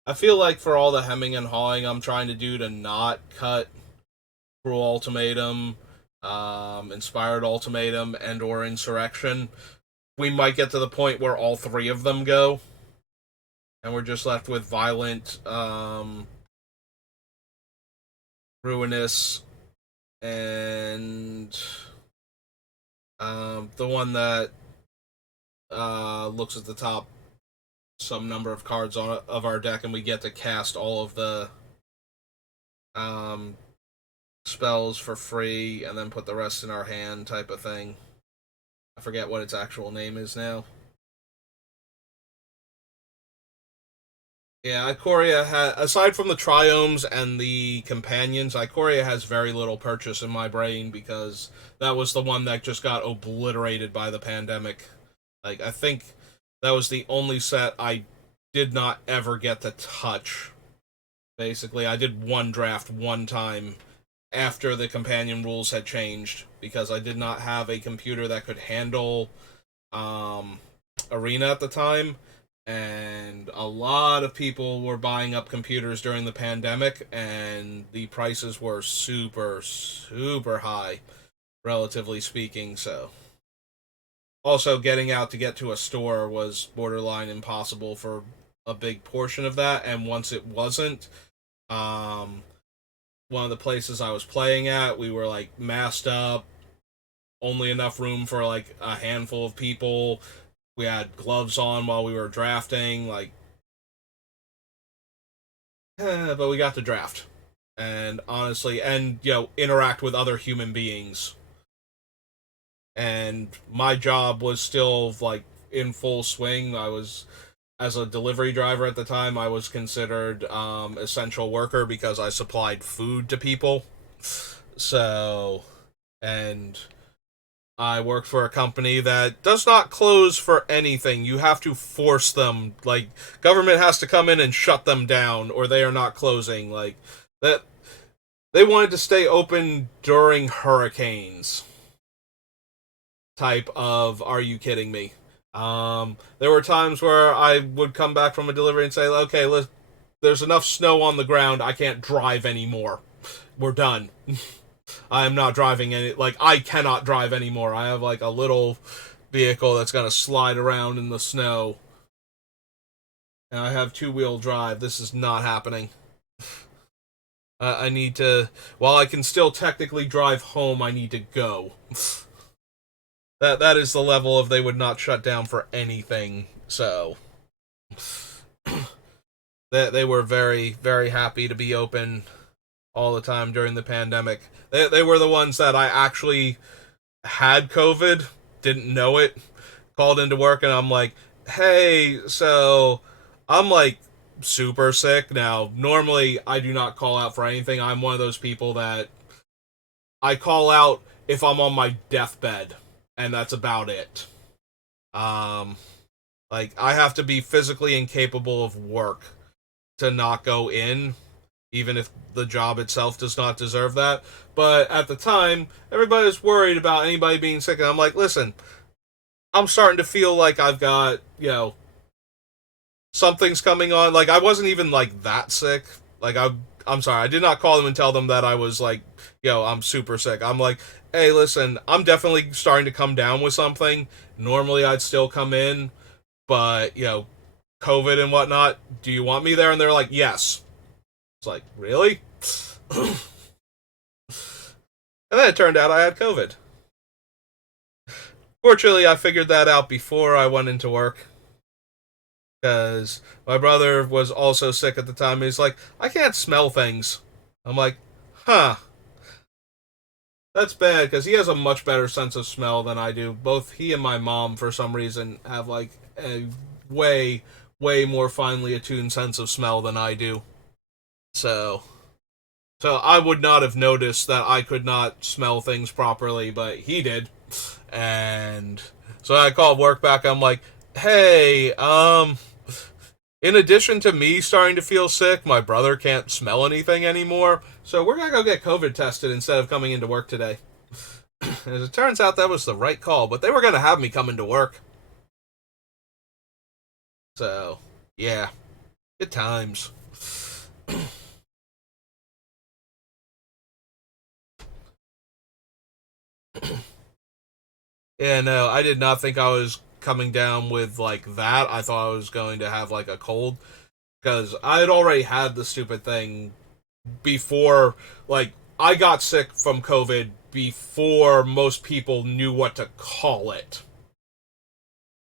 I feel like for all the hemming and hawing I'm trying to do to not cut Cruel Ultimatum, Inspired Ultimatum, and or Insurrection, we might get to the point where all three of them go, and we're just left with Violent, Ruinous, and the one that looks at the top some number of cards of our deck, and we get to cast all of the spells for free, and then put the rest in our hand, type of thing. I forget what its actual name is now. Yeah, Ikoria aside from the triomes and the companions, Ikoria has very little purchase in my brain, because that was the one that just got obliterated by the pandemic. Like, I think that was the only set I did not ever get to touch. Basically, I did one draft one time after the companion rules had changed, because I did not have a computer that could handle Arena at the time, and a lot of people were buying up computers during the pandemic, and the prices were super, super high, relatively speaking, so. Also, getting out to get to a store was borderline impossible for a big portion of that, and once it wasn't, one of the places I was playing at, we were like masked up, only enough room for like a handful of people. We had gloves on while we were drafting, like, but we got to draft, and honestly, and interact with other human beings. And my job was still like in full swing. I was, as a delivery driver at the time, I was considered essential worker because I supplied food to people. So, and I work for a company that does not close for anything. You have to force them. Like, government has to come in and shut them down, or they are not closing. Like, that, they wanted to stay open during hurricanes. Type of, are you kidding me? There were times where I would come back from a delivery and say, okay, there's enough snow on the ground, I can't drive anymore. We're done. I am not driving any, like, I cannot drive anymore. I have, like, a little vehicle that's gonna slide around in the snow. and I have two-wheel drive. This is not happening. I need to. While I can still technically drive home, I need to go. That is the level of they would not shut down for anything. So they were very very happy to be open all the time during the pandemic. They were the ones that I actually had COVID, didn't know it, called into work, and I'm like, hey, so I'm like super sick. Now, normally I do not call out for anything. I'm one of those people that I call out if I'm on my deathbed, and that's about it. Um, like, I have to be physically incapable of work to not go in, even if the job itself does not deserve that. But at the time, everybody was worried about anybody being sick, and I'm like, listen, I'm starting to feel like I've got, something's coming on. Like, I wasn't even, like, that sick. Like, I'm sorry, I did not call them and tell them that I was, like, I'm super sick. I'm like, hey, listen, I'm definitely starting to come down with something. Normally, I'd still come in, but, COVID and whatnot, do you want me there? And they're like, yes. It's like, really? And then it turned out I had COVID. Fortunately, I figured that out before I went into work. Because my brother was also sick at the time. He's like, I can't smell things. I'm like, huh. That's bad, because he has a much better sense of smell than I do. Both he and my mom, for some reason, have, like, a way, way more finely attuned sense of smell than I do. So, so I would not have noticed that I could not smell things properly, but he did. And so I called work back. I'm like, hey, in addition to me starting to feel sick, my brother can't smell anything anymore. So we're gonna go get COVID tested instead of coming into work today. As it turns out, that was the right call, but they were gonna have me come into work. So, yeah, good times. Yeah, no, I did not think I was coming down with like that. I thought I was going to have like a cold because I had already had the stupid thing before. Like, I got sick from COVID before most people knew what to call it.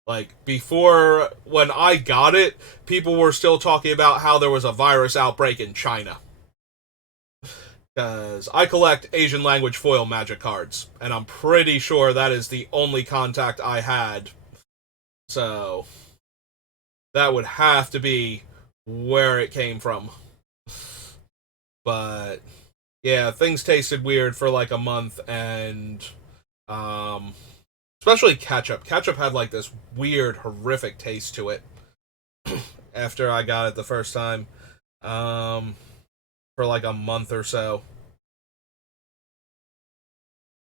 Like, before, when I got it, people were still talking about how there was a virus outbreak in China. Because I collect Asian language foil magic cards, and I'm pretty sure that is the only contact I had. So, that would have to be where it came from. But, yeah, things tasted weird for like a month, and, um, especially ketchup. Ketchup had like this weird, horrific taste to it after I got it the first time. Um, for like a month or so.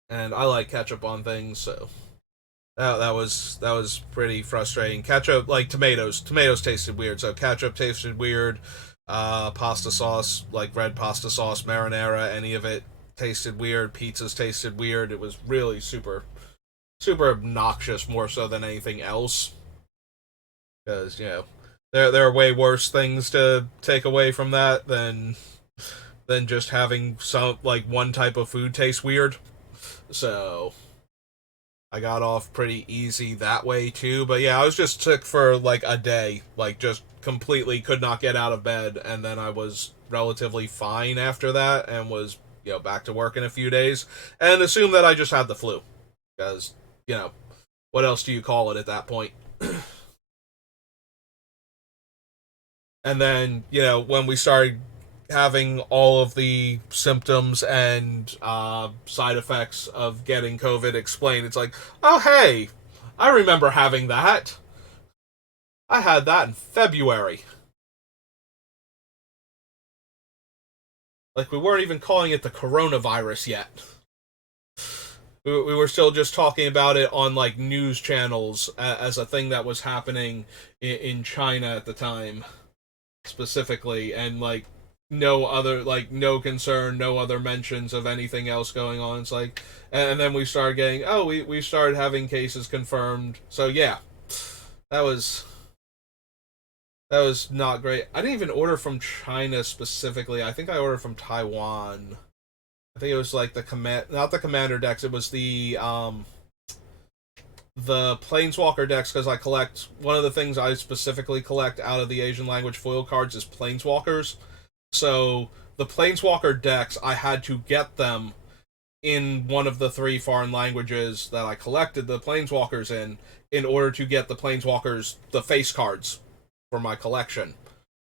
And I like ketchup on things, so that was pretty frustrating. Ketchup, like tomatoes tasted weird, so ketchup tasted weird. Pasta sauce, like red pasta sauce, marinara, any of it tasted weird. Pizzas tasted weird. It was really super super obnoxious, more so than anything else. Because there are way worse things to take away from that than just having some like one type of food taste weird. So I got off pretty easy that way too. But yeah, I was just sick for like a day, like just completely could not get out of bed, and then I was relatively fine after that, and was back to work in a few days, and assumed that I just had the flu, because what else do you call it at that point? And then when we started having all of the symptoms and side effects of getting COVID explained, it's like, oh hey, I remember having that. I had that in February. Like, we weren't even calling it the coronavirus yet. We were still just talking about it on like news channels as a thing that was happening in China at the time specifically, and like no other, like no concern, no other mentions of anything else going on. It's like, and then we started getting, oh, we started having cases confirmed. So yeah, that was That was not great. I didn't even order from China specifically. I think I ordered from Taiwan. I think it was like the command, not the commander decks. It was the planeswalker decks because I collect one of the things I specifically collect out of the Asian language foil cards is planeswalkers. So the planeswalker decks I had to get them in one of the three foreign languages that I collected the planeswalkers in order to get the planeswalkers the face cards for my collection.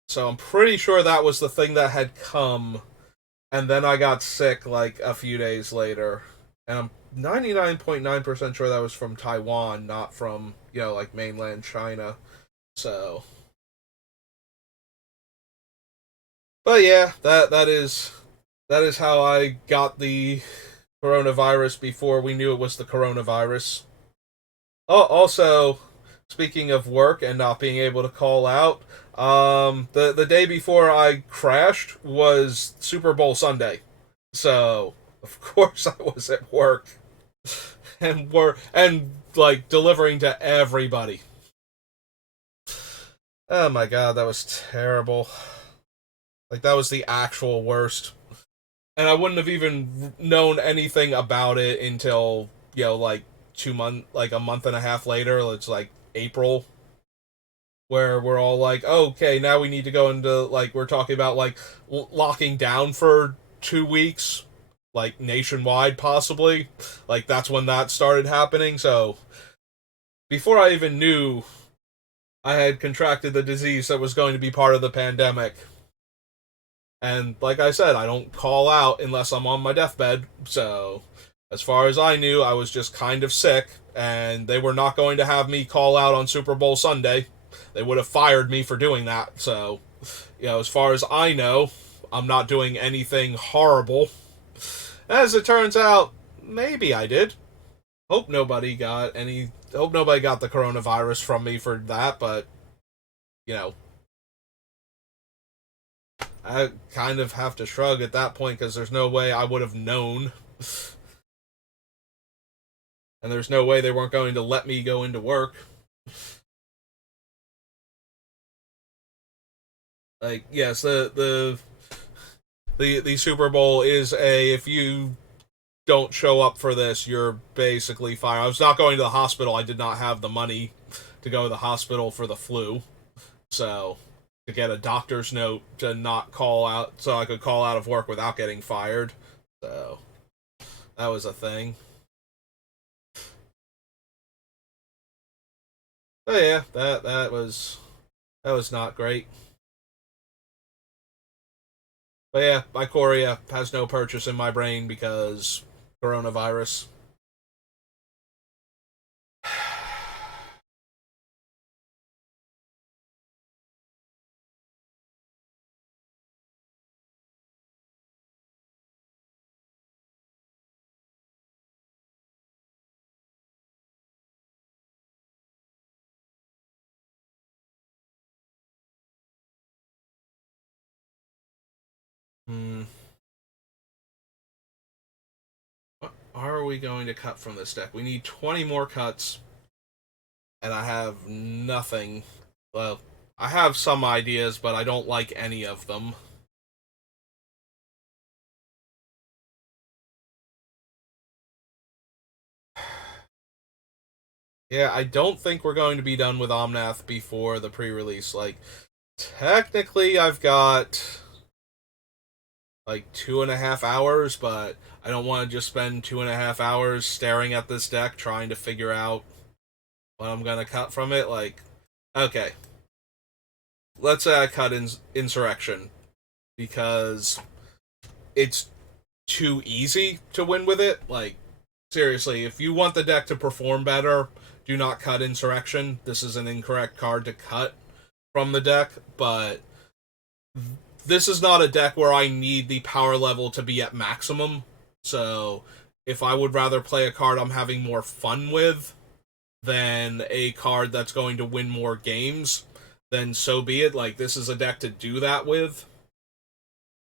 So I'm pretty sure that was the thing that had come, and then I got sick like a few days later, and I'm 99.9% sure that was from Taiwan, not from, like mainland China. So, but yeah, that is how I got the coronavirus before we knew it was the coronavirus. Oh, also, speaking of work and not being able to call out, the day before I crashed was Super Bowl Sunday, so of course I was at work and like delivering to everybody. Oh my god, that was terrible. Like that was the actual worst, and I wouldn't have even known anything about it until like 2 month, like a month and a half later. It's like April, where we're all like, oh, okay, now we need to go into like we're talking about like locking down for 2 weeks, like nationwide possibly. Like that's when that started happening. So before I even knew I had contracted the disease that was going to be part of the pandemic. And like I said, I don't call out unless I'm on my deathbed. So as far as I knew, I was just kind of sick, and they were not going to have me call out on Super Bowl Sunday. They would have fired me for doing that. So, as far as I know, I'm not doing anything horrible. As it turns out, maybe I did. Hope nobody got the coronavirus from me for that, but you know, I kind of have to shrug at that point because there's no way I would have known, and there's no way they weren't going to let me go into work. Like, yes, the Super Bowl is a if you don't show up for this, you're basically fired. I was not going to the hospital. I did not have the money to go to the hospital for the flu, so to get a doctor's note to not call out, so I could call out of work without getting fired. So that was a thing. But yeah, that was not great. But yeah, Ikoria has no purchase in my brain because coronavirus. Hmm. What are we going to cut from this deck? We need 20 more cuts, and I have nothing. Well, I have some ideas, but I don't like any of them. Yeah, I don't think we're going to be done with Omnath before the pre-release. Like, technically, I've got like 2.5 hours, but I don't want to just spend 2.5 hours staring at this deck trying to figure out what I'm gonna cut from it. Like, okay, let's say I cut Insurrection because it's too easy to win with it. Like, seriously, if you want the deck to perform better, do not cut Insurrection. This is an incorrect card to cut from the deck, but this is not a deck where I need the power level to be at maximum. So, if I would rather play a card I'm having more fun with than a card that's going to win more games, then so be it. Like, this is a deck to do that with.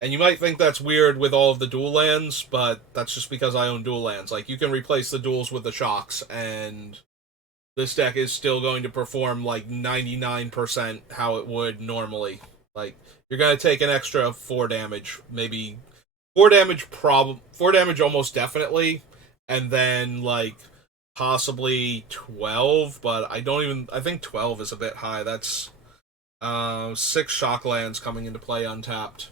And you might think that's weird with all of the dual lands, but that's just because I own dual lands. Like, you can replace the duals with the shocks, and this deck is still going to perform like 99% how it would normally. Like, you're going to take an extra 4 damage, maybe 4 damage almost definitely, and then like possibly 12, but I think 12 is a bit high. That's 6 shocklands coming into play untapped.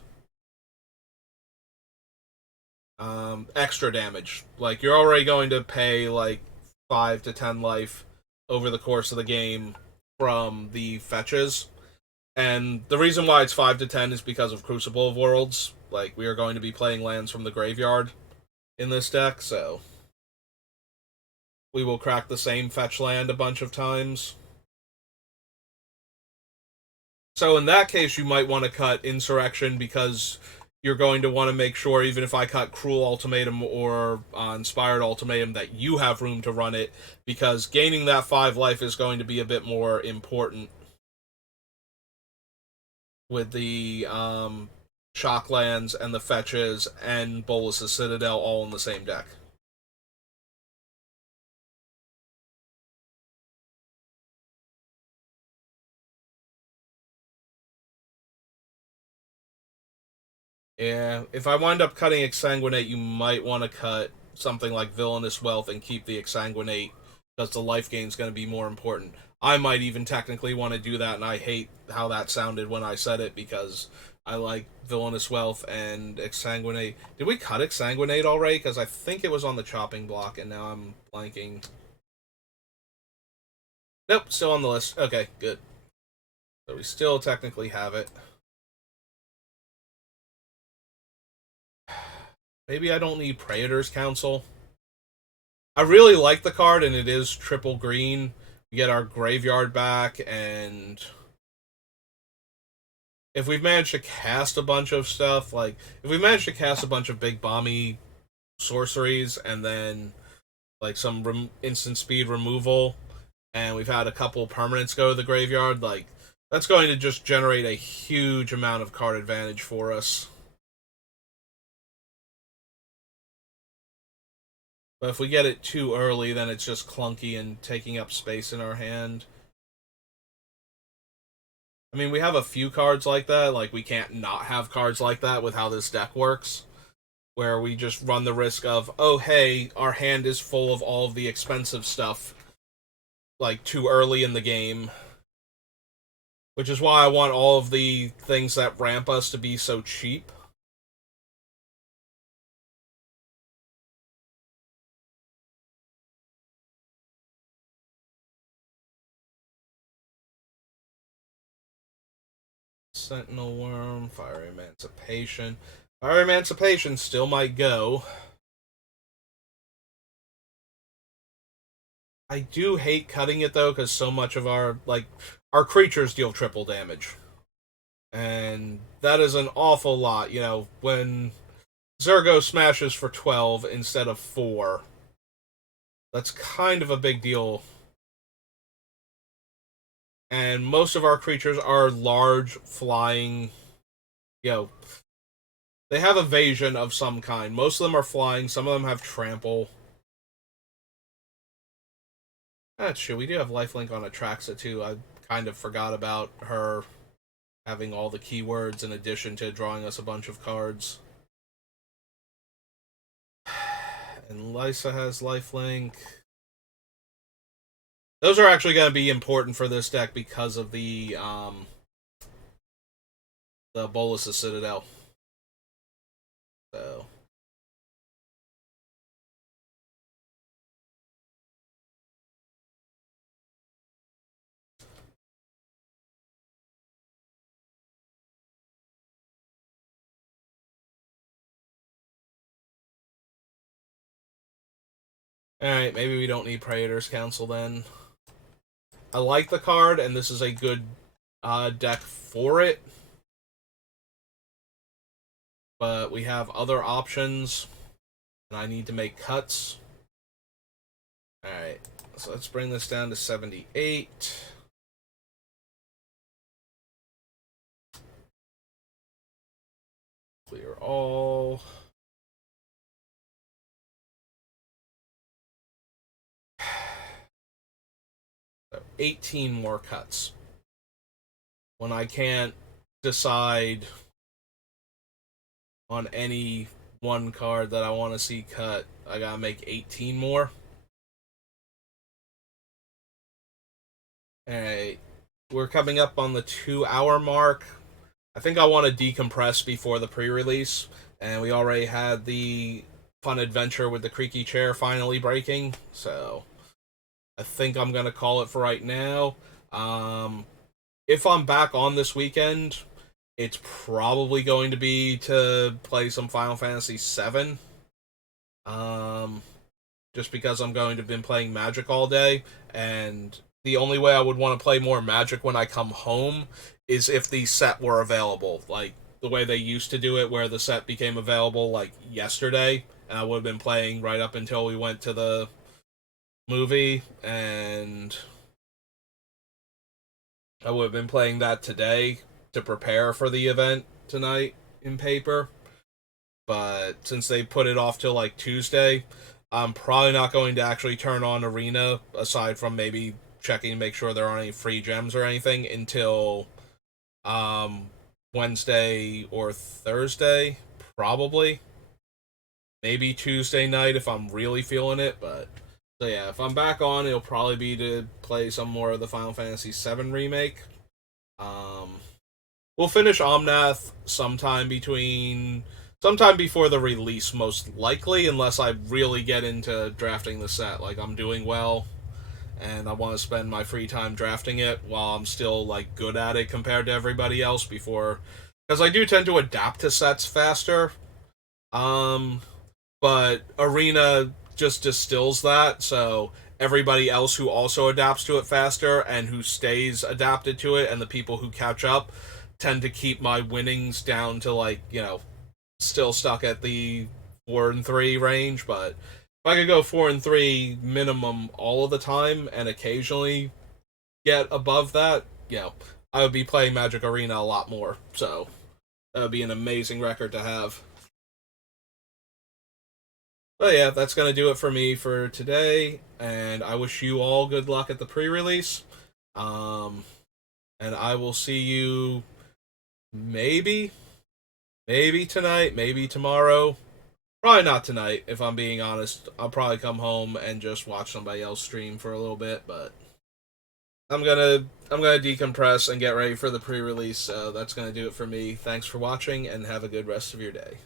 Extra damage. Like, you're already going to pay like 5 to 10 life over the course of the game from the fetches. And the reason why it's 5 to 10 is because of Crucible of Worlds. Like, we are going to be playing lands from the graveyard in this deck, so we will crack the same fetch land a bunch of times. So in that case, you might want to cut Insurrection because you're going to want to make sure, even if I cut Cruel Ultimatum or Inspired Ultimatum, that you have room to run it, because gaining that 5 life is going to be a bit more important with the Shocklands and the Fetches and Bolus's Citadel all in the same deck. Yeah, if I wind up cutting Exsanguinate, you might want to cut something like Villainous Wealth and keep the Exsanguinate, because the life gain is going to be more important. I might even technically want to do that, and I hate how that sounded when I said it, because I like Villainous Wealth and Exsanguinate. Did we cut Exsanguinate already? Because I think it was on the chopping block, and now I'm blanking. Nope, still on the list. Okay, good. So we still technically have it. Maybe I don't need Praetor's Council. I really like the card, and it is triple green. We get our graveyard back, and if we've managed to cast a bunch of stuff, like, if we managed to cast a bunch of big bomby sorceries, and then, like, some instant speed removal, and we've had a couple permanents go to the graveyard, like, that's going to just generate a huge amount of card advantage for us. But if we get it too early, then it's just clunky and taking up space in our hand. I mean, we have a few cards like that. Like, we can't not have cards like that with how this deck works, where we just run the risk of, oh, hey, our hand is full of all of the expensive stuff, like, too early in the game. Which is why I want all of the things that ramp us to be so cheap. Sentinel Worm, Fire Emancipation. Fire Emancipation still might go. I do hate cutting it, though, because so much of our creatures deal triple damage. And that is an awful lot. When Zergo smashes for 12 instead of 4, that's kind of a big deal. And most of our creatures are large, flying, you know, they have evasion of some kind. Most of them are flying, some of them have trample. That's true. We do have lifelink on Atraxa too. I kind of forgot about her having all the keywords in addition to drawing us a bunch of cards. And Lysa has lifelink. Those are actually going to be important for this deck because of the Bolus's Citadel. So. Alright, maybe we don't need Praetor's Council then. I like the card, and this is a good deck for it. But we have other options, and I need to make cuts. Alright, so let's bring this down to 78. Clear all. 18 more cuts. When I can't decide on any one card that I want to see cut, I gotta make 18 more. Alright, we're coming up on the 2 hour mark. I think I want to decompress before the pre-release, and we already had the fun adventure with the creaky chair finally breaking, so I think I'm gonna call it for right now. If I'm back on this weekend, it's probably going to be to play some Final Fantasy VII. Just because I'm going to have been playing Magic all day, and the only way I would want to play more Magic when I come home is if the set were available, like the way they used to do it, where the set became available like yesterday, and I would have been playing right up until we went to the movie, and I would have been playing that today to prepare for the event tonight in paper. But since they put it off till like Tuesday, I'm probably not going to actually turn on Arena, aside from maybe checking to make sure there aren't any free gems or anything, until Wednesday or Thursday, probably. Maybe Tuesday night if I'm really feeling it, but so yeah, if I'm back on, it'll probably be to play some more of the Final Fantasy VII remake. We'll finish Omnath sometime before the release, most likely, unless I really get into drafting the set. Like, I'm doing well, and I want to spend my free time drafting it while I'm still like good at it compared to everybody else before, because I do tend to adapt to sets faster. But Arena just distills that, so everybody else who also adapts to it faster and who stays adapted to it, and the people who catch up, tend to keep my winnings down to, like, still stuck at the 4-3 range. But if I could go 4-3 minimum all of the time and occasionally get above that, I would be playing Magic Arena a lot more. So that would be an amazing record to have. But yeah, that's going to do it for me for today, and I wish you all good luck at the pre-release. And I will see you maybe tonight, maybe tomorrow. Probably not tonight, if I'm being honest. I'll probably come home and just watch somebody else stream for a little bit, but I'm gonna decompress and get ready for the pre-release. So that's gonna do it for me. Thanks for watching, and have a good rest of your day.